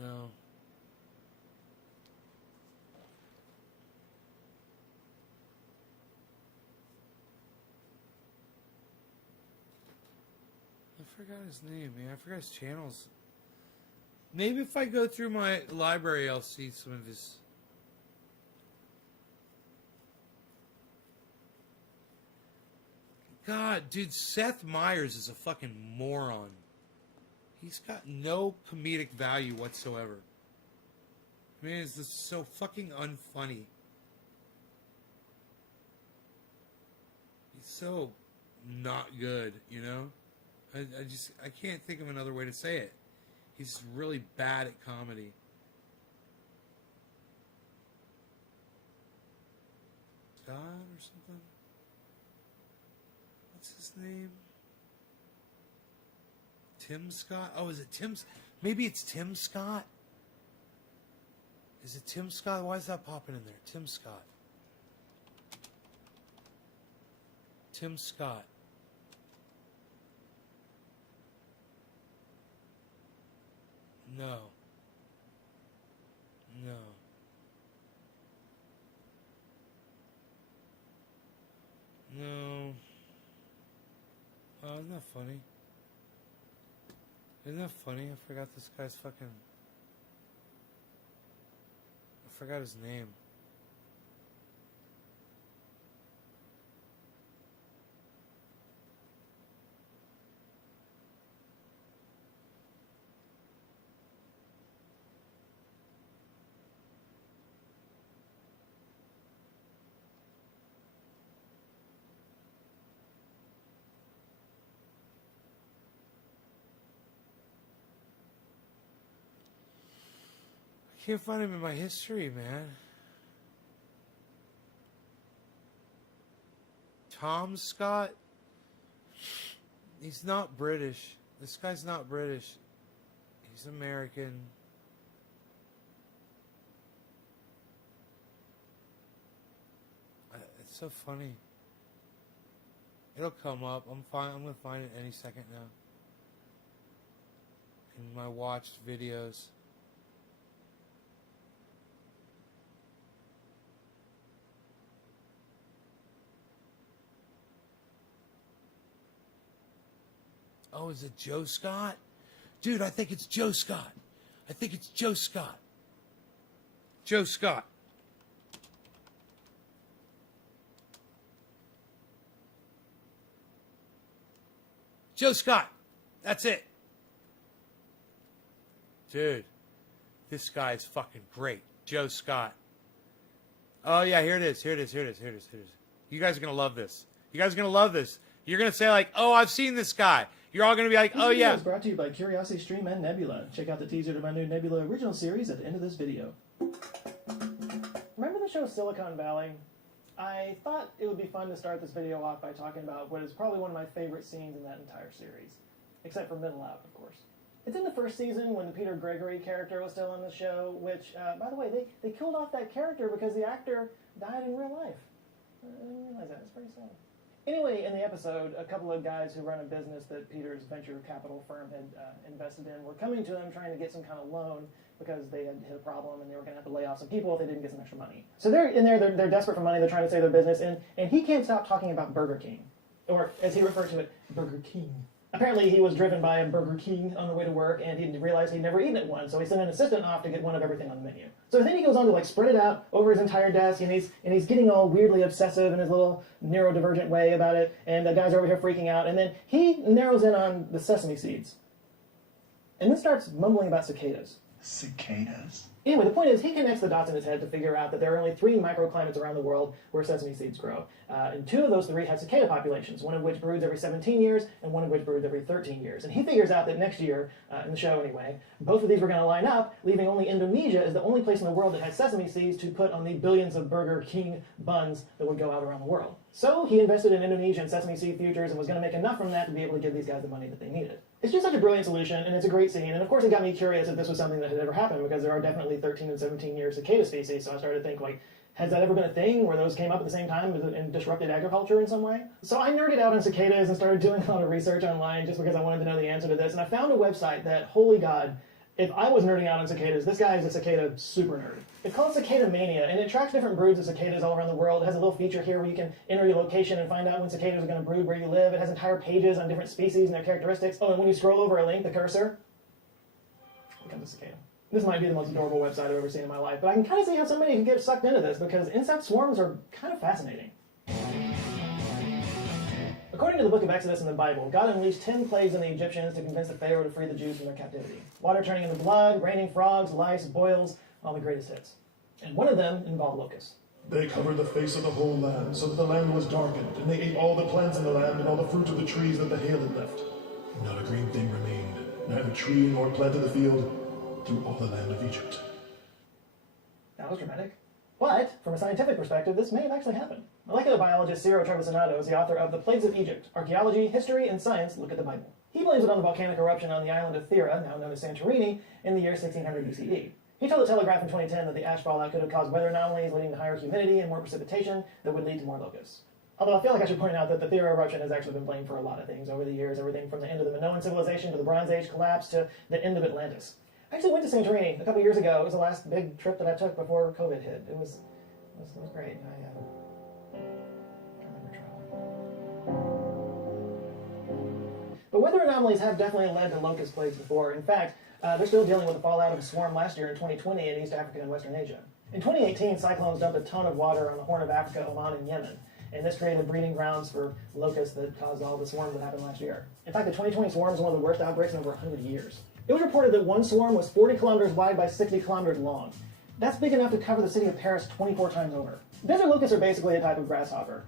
No. I forgot his name, man. I forgot his channels. Maybe if I go through my library, I'll see some of his... God, dude, Seth Meyers is a fucking moron. He's got no comedic value whatsoever. Man, it's just so fucking unfunny. He's so not good, you know? I can't think of another way to say it. He's really bad at comedy. Scott or something? What's his name? Tim Scott? Oh, is it Tim? Maybe it's Tim Scott? Is it Tim Scott? Why is that popping in there? Tim Scott. Tim Scott. No. No. No. Oh, isn't that funny? Isn't that funny? I forgot this guy's fucking... I forgot his name. I can't find him in my history, man. Tom Scott? He's not British. This guy's not British. He's American. It's so funny. It'll come up. I'm gonna find it any second now. In my watched videos. Oh, is it Joe Scott? Dude, I think it's Joe Scott. I think it's Joe Scott. Joe Scott. Joe Scott. That's it. Dude, this guy is fucking great. Joe Scott. Oh, yeah, here it is. Here it is. Here it is. Here it is. Here it is. You guys are going to love this. You guys are going to love this. You're going to say like, oh, I've seen this guy. You're all going to be like, oh, yeah. This video is brought to you by Curiosity Stream and Nebula. Check out the teaser to my new Nebula original series at the end of this video. Remember the show Silicon Valley? I thought it would be fun to start this video off by talking about what is probably one of my favorite scenes in that entire series. Except for Middle Out, of course. It's in the first season when the Peter Gregory character was still on the show, which, by the way, they killed off that character because the actor died in real life. I didn't realize that. It's pretty sad. Anyway, in the episode, a couple of guys who run a business that Peter's venture capital firm had invested in were coming to him trying to get some kind of loan because they had hit a problem and they were going to have to lay off some people if they didn't get some extra money. So they're in there, they're desperate for money, they're trying to save their business, and he can't stop talking about Burger King. Or, as he referred to it, Burger King. Apparently he was driven by a Burger King on the way to work, and he realized he'd never eaten at one, so he sent an assistant off to get one of everything on the menu. So then he goes on to spread it out over his entire desk, and he's getting all weirdly obsessive in his little neurodivergent way about it, and the guys are over here freaking out, and then he narrows in on the sesame seeds. And then starts mumbling about cicadas. Cicadas? Anyway, the point is, he connects the dots in his head to figure out that there are only 3 microclimates around the world where sesame seeds grow. And 2 of those 3 have cicada populations, one of which broods every 17 years, and one of which broods every 13 years. And he figures out that next year, in the show anyway, both of these were going to line up, leaving only Indonesia as the only place in the world that has sesame seeds to put on the billions of Burger King buns that would go out around the world. So he invested in Indonesian sesame seed futures and was going to make enough from that to be able to give these guys the money that they needed. It's just such a brilliant solution, and it's a great scene, and of course it got me curious if this was something that had ever happened, because there are definitely 13 and 17-year cicada species, so I started to think, has that ever been a thing where those came up at the same time and disrupted agriculture in some way? So I nerded out on cicadas and started doing a lot of research online just because I wanted to know the answer to this, and I found a website that, holy God, if I was nerding out on cicadas, this guy is a cicada super nerd. It's called Cicada Mania, and it tracks different broods of cicadas all around the world. It has a little feature here where you can enter your location and find out when cicadas are going to brood where you live. It has entire pages on different species and their characteristics. Oh, and when you scroll over a link, the cursor, becomes a cicada. This might be the most adorable website I've ever seen in my life, but I can kind of see how somebody can get sucked into this because insect swarms are kind of fascinating. According to the book of Exodus in the Bible, God unleashed 10 plagues on the Egyptians to convince the Pharaoh to free the Jews from their captivity. Water turning into blood, raining frogs, lice, boils, all the greatest hits. And one of them involved locusts. They covered the face of the whole land, so that the land was darkened, and they ate all the plants in the land and all the fruit of the trees that the hail had left. Not a green thing remained, neither tree nor plant of the field, through all the land of Egypt. That was dramatic. But, from a scientific perspective, this may have actually happened. Molecular biologist Ciro Trevisanado is the author of The Plagues of Egypt, Archaeology, History, and Science Look at the Bible. He blames it on the volcanic eruption on the island of Thera, now known as Santorini, in the year 1600 BCE. He told the Telegraph in 2010 that the ash fallout could have caused weather anomalies leading to higher humidity and more precipitation that would lead to more locusts. Although I feel like I should point out that the Thera eruption has actually been blamed for a lot of things over the years, everything from the end of the Minoan civilization to the Bronze Age collapse to the end of Atlantis. I actually went to Santorini a couple years ago. It was the last big trip that I took before COVID hit. It was great. I remember traveling. But weather anomalies have definitely led to locust plagues before. In fact, they're still dealing with the fallout of a swarm last year in 2020 in East Africa and Western Asia. In 2018, cyclones dumped a ton of water on the Horn of Africa, Oman, and Yemen. And this created breeding grounds for locusts that caused all the swarms that happened last year. In fact, the 2020 swarm is one of the worst outbreaks in over 100 years. It was reported that one swarm was 40 kilometers wide by 60 kilometers long. That's big enough to cover the city of Paris 24 times over. Desert locusts are basically a type of grasshopper.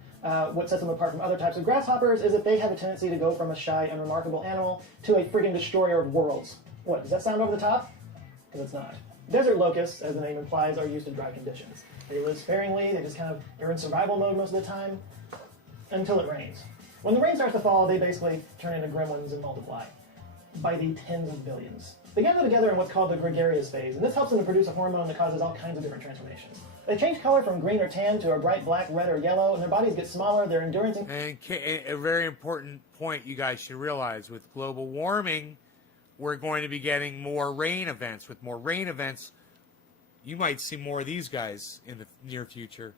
What sets them apart from other types of grasshoppers is that they have a tendency to go from a shy, unremarkable animal to a friggin' destroyer of worlds. What, does that sound over the top? Because it's not. Desert locusts, as the name implies, are used to dry conditions. They live sparingly, they're in survival mode most of the time, until it rains. When the rain starts to fall, they basically turn into gremlins and multiply by the tens of billions. They gather together in what's called the gregarious phase, and this helps them to produce a hormone that causes all kinds of different transformations. They change color from green or tan to a bright black, red, or yellow, and their bodies get smaller, their endurance... And a very important point you guys should realize, with global warming, we're going to be getting more rain events. With more rain events, you might see more of these guys in the near future.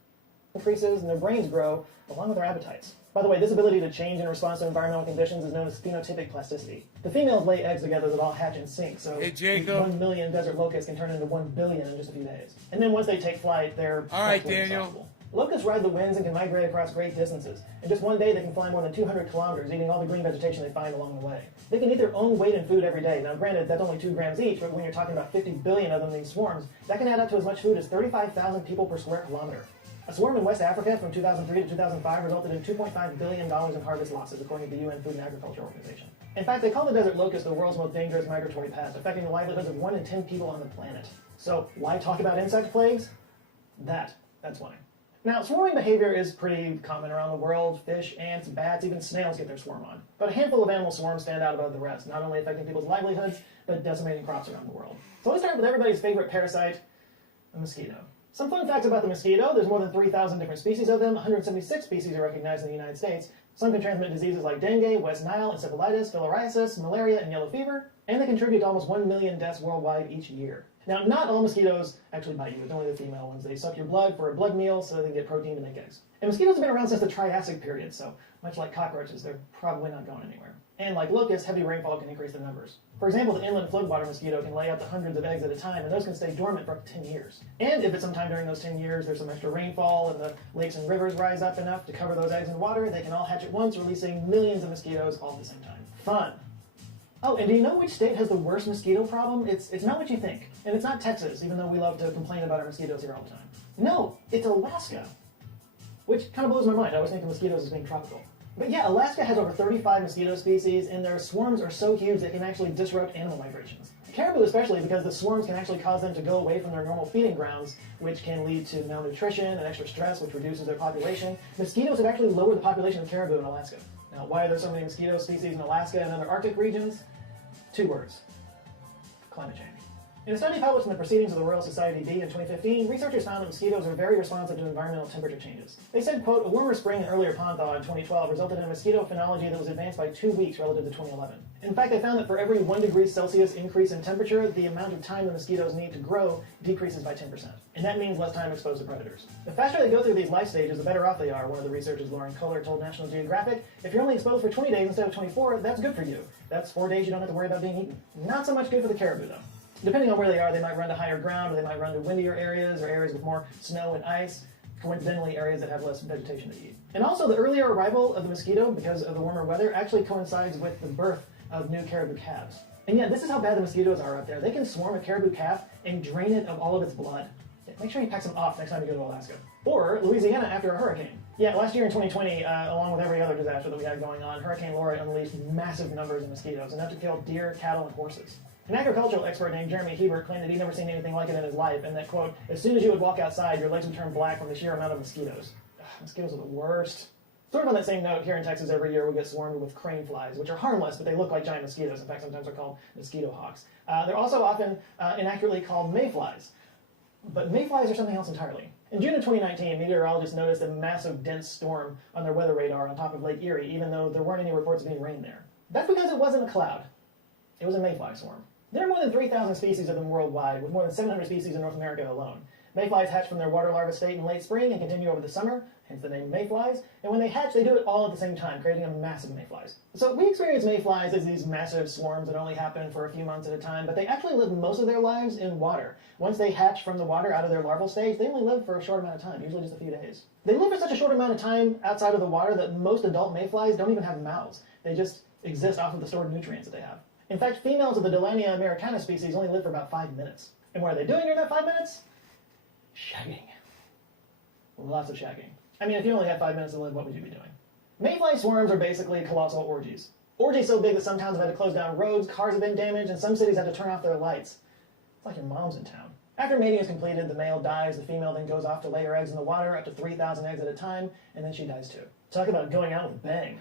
Increases, and their brains grow, along with their appetites. By the way, this ability to change in response to environmental conditions is known as phenotypic plasticity. The females lay eggs together that all hatch and sink, so hey, Jacob. 1 million desert locusts can turn into 1 billion in just a few days. And then once they take flight, they're... All right, Daniel. Unstoppable. Locusts ride the winds and can migrate across great distances. In just one day, they can fly more than 200 kilometers, eating all the green vegetation they find along the way. They can eat their own weight in food every day. Now, granted, that's only 2 grams each, but when you're talking about 50 billion of them in these swarms, that can add up to as much food as 35,000 people per square kilometer. A swarm in West Africa from 2003 to 2005 resulted in $2.5 billion in harvest losses, according to the UN Food and Agriculture Organization. In fact, they call the desert locust the world's most dangerous migratory pest, affecting the livelihoods of 1 in 10 people on the planet. So, why talk about insect plagues? That's why. Now, swarming behavior is pretty common around the world. Fish, ants, bats, even snails get their swarm on. But a handful of animal swarms stand out above the rest, not only affecting people's livelihoods, but decimating crops around the world. So let's start with everybody's favorite parasite, the mosquito. Some fun facts about the mosquito. There's more than 3,000 different species of them. 176 species are recognized in the United States. Some can transmit diseases like dengue, West Nile, encephalitis, filariasis, malaria, and yellow fever. And they contribute to almost 1 million deaths worldwide each year. Now, not all mosquitoes actually bite you. It's only the female ones. They suck your blood for a blood meal so they can get protein to make eggs. And mosquitoes have been around since the Triassic period, so much like cockroaches, they're probably not going anywhere. And like locusts, heavy rainfall can increase their numbers. For example, the inland floodwater mosquito can lay up to hundreds of eggs at a time, and those can stay dormant for up to 10 years. And if at some time during those 10 years there's some extra rainfall and the lakes and rivers rise up enough to cover those eggs in water, they can all hatch at once, releasing millions of mosquitoes all at the same time. Fun! Oh, and do you know which state has the worst mosquito problem? It's not what you think. And it's not Texas, even though we love to complain about our mosquitoes here all the time. No, it's Alaska. Which kind of blows my mind. I always think of mosquitoes as being tropical. But yeah, Alaska has over 35 mosquito species, and their swarms are so huge they can actually disrupt animal migrations. Caribou especially, because the swarms can actually cause them to go away from their normal feeding grounds, which can lead to malnutrition and extra stress, which reduces their population. Mosquitoes have actually lowered the population of caribou in Alaska. Now, why are there so many mosquito species in Alaska and other Arctic regions? 2 words. Climate change. In a study published in the Proceedings of the Royal Society B in 2015, researchers found that mosquitoes are very responsive to environmental temperature changes. They said, quote, a warmer spring and earlier pond thaw in 2012 resulted in a mosquito phenology that was advanced by 2 weeks relative to 2011. In fact, they found that for every 1 degree Celsius increase in temperature, the amount of time the mosquitoes need to grow decreases by 10%. And that means less time exposed to predators. The faster they go through these life stages, the better off they are, one of the researchers, Lauren Kohler, told National Geographic. If you're only exposed for 20 days instead of 24, that's good for you. That's 4 days you don't have to worry about being eaten. Not so much good for the caribou, though. Depending on where they are, they might run to higher ground, or they might run to windier areas, or areas with more snow and ice, coincidentally areas that have less vegetation to eat. And also, the earlier arrival of the mosquito, because of the warmer weather, actually coincides with the birth of new caribou calves. And yeah, this is how bad the mosquitoes are up there. They can swarm a caribou calf and drain it of all of its blood. Yeah, make sure you pack some off next time you go to Alaska. Or Louisiana after a hurricane. Yeah, last year in 2020, along with every other disaster that we had going on, Hurricane Laura unleashed massive numbers of mosquitoes, enough to kill deer, cattle, and horses. An agricultural expert named Jeremy Hebert claimed that he'd never seen anything like it in his life, and that, quote, as soon as you would walk outside, your legs would turn black from the sheer amount of mosquitoes. Ugh, mosquitoes are the worst. Sort of on that same note, here in Texas every year we get swarmed with crane flies, which are harmless, but they look like giant mosquitoes. In fact, sometimes they're called mosquito hawks. They're also often inaccurately called mayflies. But mayflies are something else entirely. In June of 2019, meteorologists noticed a massive dense storm on their weather radar on top of Lake Erie, even though there weren't any reports of any rain there. That's because it wasn't a cloud. It was a mayfly swarm. There are more than 3,000 species of them worldwide, with more than 700 species in North America alone. Mayflies hatch from their water larva state in late spring and continue over the summer, hence the name mayflies. And when they hatch, they do it all at the same time, creating a massive mayflies. So we experience mayflies as these massive swarms that only happen for a few months at a time, but they actually live most of their lives in water. Once they hatch from the water out of their larval stage, they only live for a short amount of time, usually just a few days. They live for such a short amount of time outside of the water that most adult mayflies don't even have mouths. They just exist off of the stored nutrients that they have. In fact, females of the Delania americana species only live for about 5 minutes. And what are they doing during that 5 minutes? Shagging. Lots of shagging. I mean, if you only had 5 minutes to live, what would you be doing? Mayfly swarms are basically colossal orgies. Orgies so big that some towns have had to close down roads, cars have been damaged, and some cities had to turn off their lights. It's like your mom's in town. After mating is completed, the male dies, the female then goes off to lay her eggs in the water, up to 3,000 eggs at a time, and then she dies too. Talk about going out with a bang.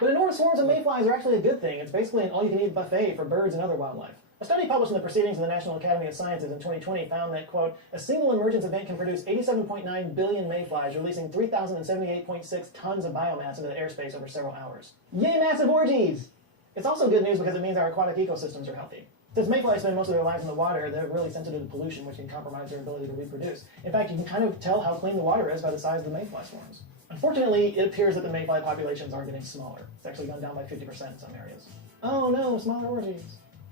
But enormous swarms of mayflies are actually a good thing. It's basically an all-you-can-eat buffet for birds and other wildlife. A study published in the Proceedings of the National Academy of Sciences in 2020 found that, quote, a single emergence event can produce 87.9 billion mayflies, releasing 3,078.6 tons of biomass into the airspace over several hours. Yay, massive orgies! It's also good news because it means our aquatic ecosystems are healthy. Since mayflies spend most of their lives in the water, they're really sensitive to pollution, which can compromise their ability to reproduce. In fact, you can kind of tell how clean the water is by the size of the mayfly swarms. Unfortunately, it appears that the mayfly populations are getting smaller. It's actually gone down by 50% in some areas. Oh no, smaller orgies.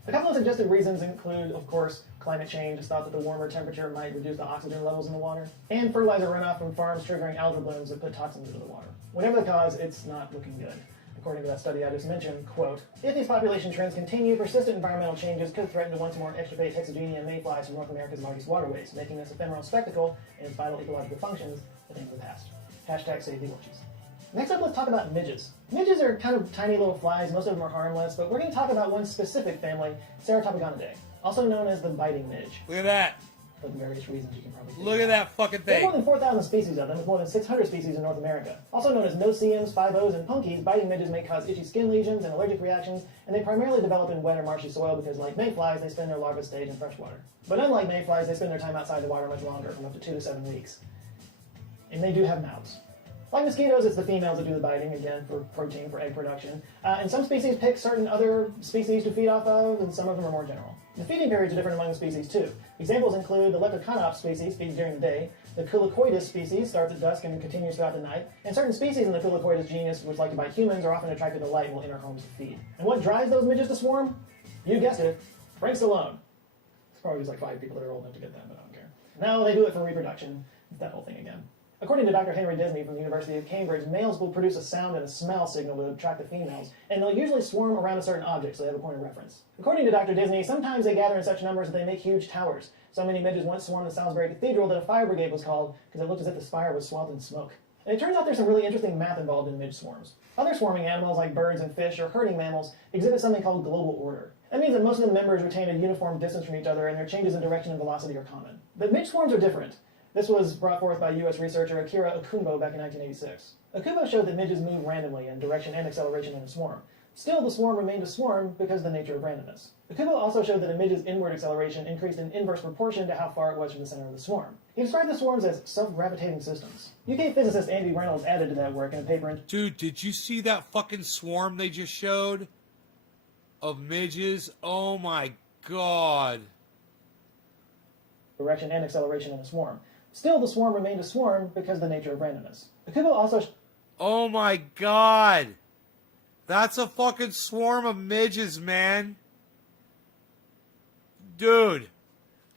A couple of suggested reasons include, of course, climate change. It's thought that the warmer temperature might reduce the oxygen levels in the water, and fertilizer runoff from farms triggering algal blooms that put toxins into the water. Whatever the cause, it's not looking good. According to that study I just mentioned, quote, if these population trends continue, persistent environmental changes could threaten to once more extirpate hexagenia mayflies from North America's largest waterways, making this ephemeral spectacle and its vital ecological functions a thing of the past. Hashtag save the orchids. Next up, let's talk about midges. Midges are kind of tiny little flies, most of them are harmless, but we're going to talk about one specific family, Ceratopogonidae, also known as the biting midge. Look at that. For various reasons you can probably Look at that fucking There are thing. more than 4,000 species of them, with more than 600 species in North America. Also known as no-see-ums, 5-Os, and punkies, biting midges may cause itchy skin lesions and allergic reactions, and they primarily develop in wet or marshy soil because, like mayflies, they spend their larva stage in fresh water. But unlike mayflies, they spend their time outside the water much longer, from up to 2 to 7 weeks. And they do have mouths. Like mosquitoes, it's the females that do the biting, again, for protein, for egg production. And some species pick certain other species to feed off of, and some of them are more general. The feeding periods are different among the species, too. Examples include the Lecoconops species, feeds during the day, the Culicoidus species starts at dusk and continues throughout the night, and certain species in the Culicoidus genus, which like to bite humans, are often attracted to light and will enter homes to feed. And what drives those midges to swarm? You guessed it, Frank Stallone. There's probably just like 5 people that are old enough to get that, but I don't care. No, they do it for reproduction. It's that whole thing again. According to Dr. Henry Disney from the University of Cambridge, males will produce a sound and a smell signal to attract the females, and they'll usually swarm around a certain object, so they have a point of reference. According to Dr. Disney, sometimes they gather in such numbers that they make huge towers. So many midges once swarmed the Salisbury Cathedral that a fire brigade was called because it looked as if the spire was swathed in smoke. And it turns out there's some really interesting math involved in midge swarms. Other swarming animals like birds and fish or herding mammals exhibit something called global order. That means that most of the members retain a uniform distance from each other and their changes in direction and velocity are common. But midge swarms are different. This was brought forth by U.S. researcher Akira Okumbo back in 1986. Okumbo showed that midges move randomly in direction and acceleration in a swarm. Still, the swarm remained a swarm because of the nature of randomness. Okumbo also showed that a midge's inward acceleration increased in inverse proportion to how far it was from the center of the swarm. He described the swarms as self-gravitating systems. UK physicist Andy Reynolds added to that work in a paper in... Dude, did you see that fucking swarm they just showed? Of midges? Oh my god. Direction and acceleration in a swarm. Still, the swarm remained a swarm because of the nature of randomness. Okumbo also... Oh my god. That's a fucking swarm of midges, man. Dude.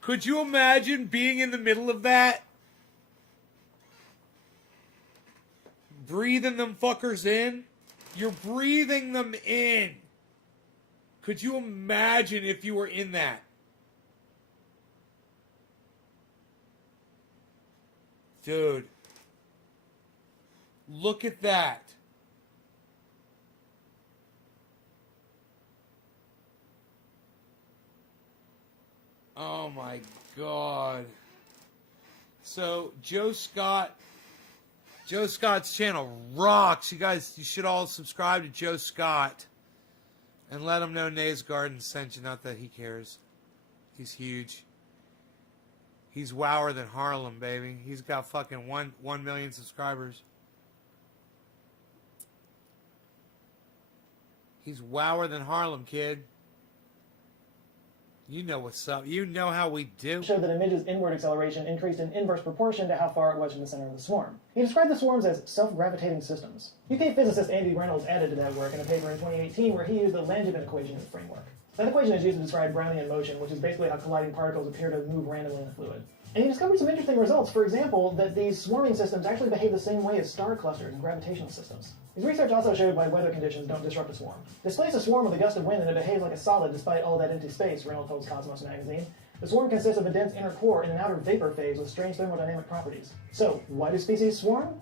Could you imagine being in the middle of that? Breathing them fuckers in? You're breathing them in. Could you imagine if you were in that? Dude, look at that. Oh my god. So, Joe Scott's channel rocks. You guys, you should all subscribe to Joe Scott and let him know Nays Garden sent you. Not that he cares. He's huge. He's wower than Harlem, baby. He's got fucking 1 million subscribers. He's wower than Harlem, kid. You know what's up. You know how we do. Showed that a midge's inward acceleration increased in inverse proportion to how far it was from the center of the swarm. He described the swarms as self-gravitating systems. UK physicist Andy Reynolds added to that work in a paper in 2018 where he used the Langevin equation as a framework. That equation is used to describe Brownian motion, which is basically how colliding particles appear to move randomly in a fluid. And he discovered some interesting results. For example, that these swarming systems actually behave the same way as star clusters and gravitational systems. His research also showed why weather conditions don't disrupt a swarm. Displace a swarm with a gust of wind and it behaves like a solid despite all that empty space, Reynolds told Cosmos magazine. The swarm consists of a dense inner core and an outer vapor phase with strange thermodynamic properties. So, why do species swarm?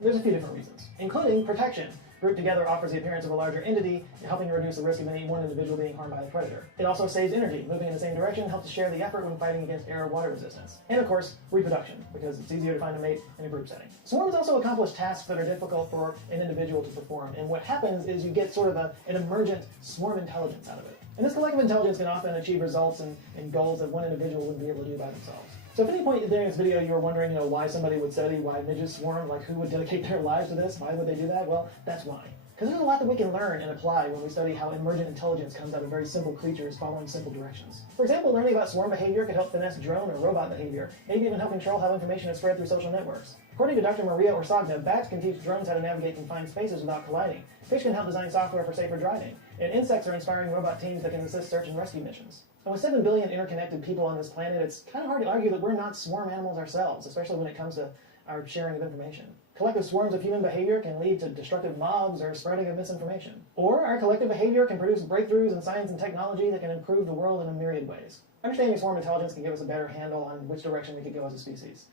There's a few different reasons, including protection. Grouped together offers the appearance of a larger entity, helping to reduce the risk of any one individual being harmed by a predator. It also saves energy. Moving in the same direction helps to share the effort when fighting against air or water resistance. And of course, reproduction, because it's easier to find a mate in a group setting. Swarms also accomplish tasks that are difficult for an individual to perform, and what happens is you get sort of an emergent swarm intelligence out of it. And this collective intelligence can often achieve results and goals that one individual wouldn't be able to do by themselves. So if at any point during this video you were wondering, why somebody would study why midges swarm, like who would dedicate their lives to this, why would they do that? Well, that's why. Because there's a lot that we can learn and apply when we study how emergent intelligence comes out of very simple creatures following simple directions. For example, learning about swarm behavior could help finesse drone or robot behavior, maybe even help control how information is spread through social networks. According to Dr. Maria Orsagna, bats can teach drones how to navigate confined spaces without colliding. Fish can help design software for safer driving. And insects are inspiring robot teams that can assist search and rescue missions. And with 7 billion interconnected people on this planet, it's kind of hard to argue that we're not swarm animals ourselves, especially when it comes to our sharing of information. Collective swarms of human behavior can lead to destructive mobs or spreading of misinformation. Or our collective behavior can produce breakthroughs in science and technology that can improve the world in a myriad ways. Understanding swarm intelligence can give us a better handle on which direction we could go as a species.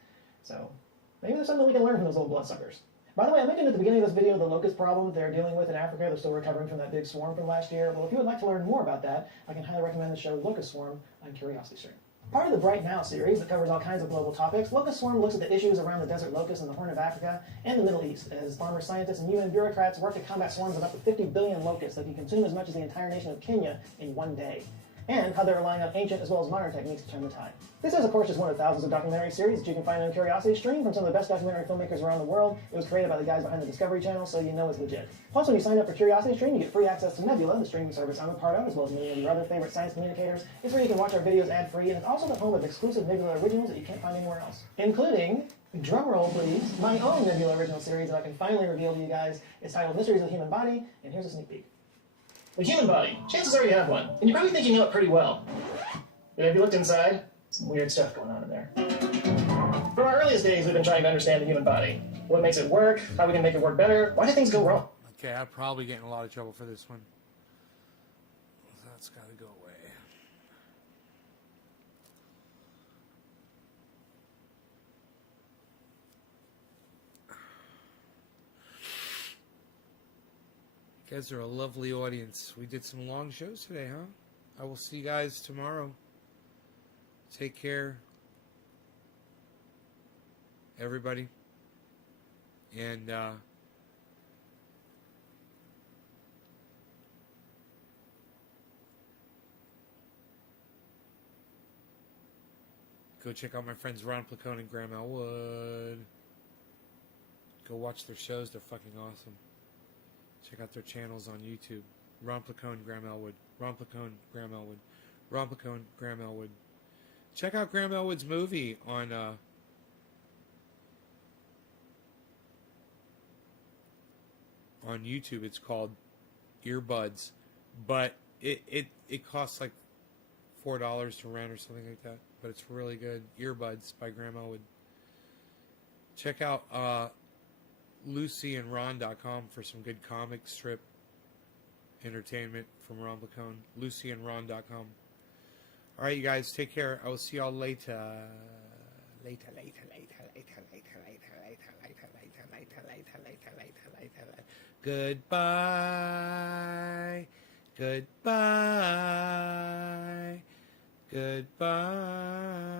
So, maybe there's something we can learn from those little bloodsuckers. By the way, I mentioned at the beginning of this video the locust problem that they're dealing with in Africa. They're still recovering from that big swarm from last year. Well, if you would like to learn more about that, I can highly recommend the show Locust Swarm on Curiosity Stream. Part of the Bright Now series that covers all kinds of global topics, Locust Swarm looks at the issues around the desert locust in the Horn of Africa and the Middle East, as farmer scientists and UN bureaucrats work to combat swarms of up to 50 billion locusts that can consume as much as the entire nation of Kenya in one day, and how they're relying on ancient as well as modern techniques to turn the tide. This is, of course, just one of thousands of documentary series that you can find on Curiosity Stream from some of the best documentary filmmakers around the world. It was created by the guys behind the Discovery Channel, so you know it's legit. Plus, when you sign up for Curiosity Stream, you get free access to Nebula, the streaming service I'm a part of, as well as many of your other favorite science communicators. It's where you can watch our videos ad-free, and it's also the home of exclusive Nebula originals that you can't find anywhere else, including, drumroll please, my own Nebula original series that I can finally reveal to you guys. It's titled Mysteries of the Human Body, and here's a sneak peek. The human body. Chances are you have one, and you probably think you know it pretty well. But have you looked inside? Some weird stuff going on in there. From our earliest days, we've been trying to understand the human body. What makes it work, how we can make it work better, why do things go wrong? Okay, I'll probably get in a lot of trouble for this one. That's got to go away. You guys are a lovely audience. We did some long shows today, huh? I will see you guys tomorrow. Take care, everybody. And go check out my friends Ron Placone and Graham Elwood. Go watch their shows. They're fucking awesome. Check out their channels on YouTube. Ron Placone, Graham Elwood. Ron Placone, Graham Elwood. Ron Placone, Graham Elwood. Check out Graham Elwood's movie on YouTube. It's called Earbuds, but it costs like $4 to rent or something like that. But it's really good. Earbuds by Graham Elwood. Check out LucyandRon.com for some good comic strip entertainment from Ron Placone. LucyandRon.com. All right, you guys, take care. I will see y'all later. Goodbye. Goodbye. Goodbye.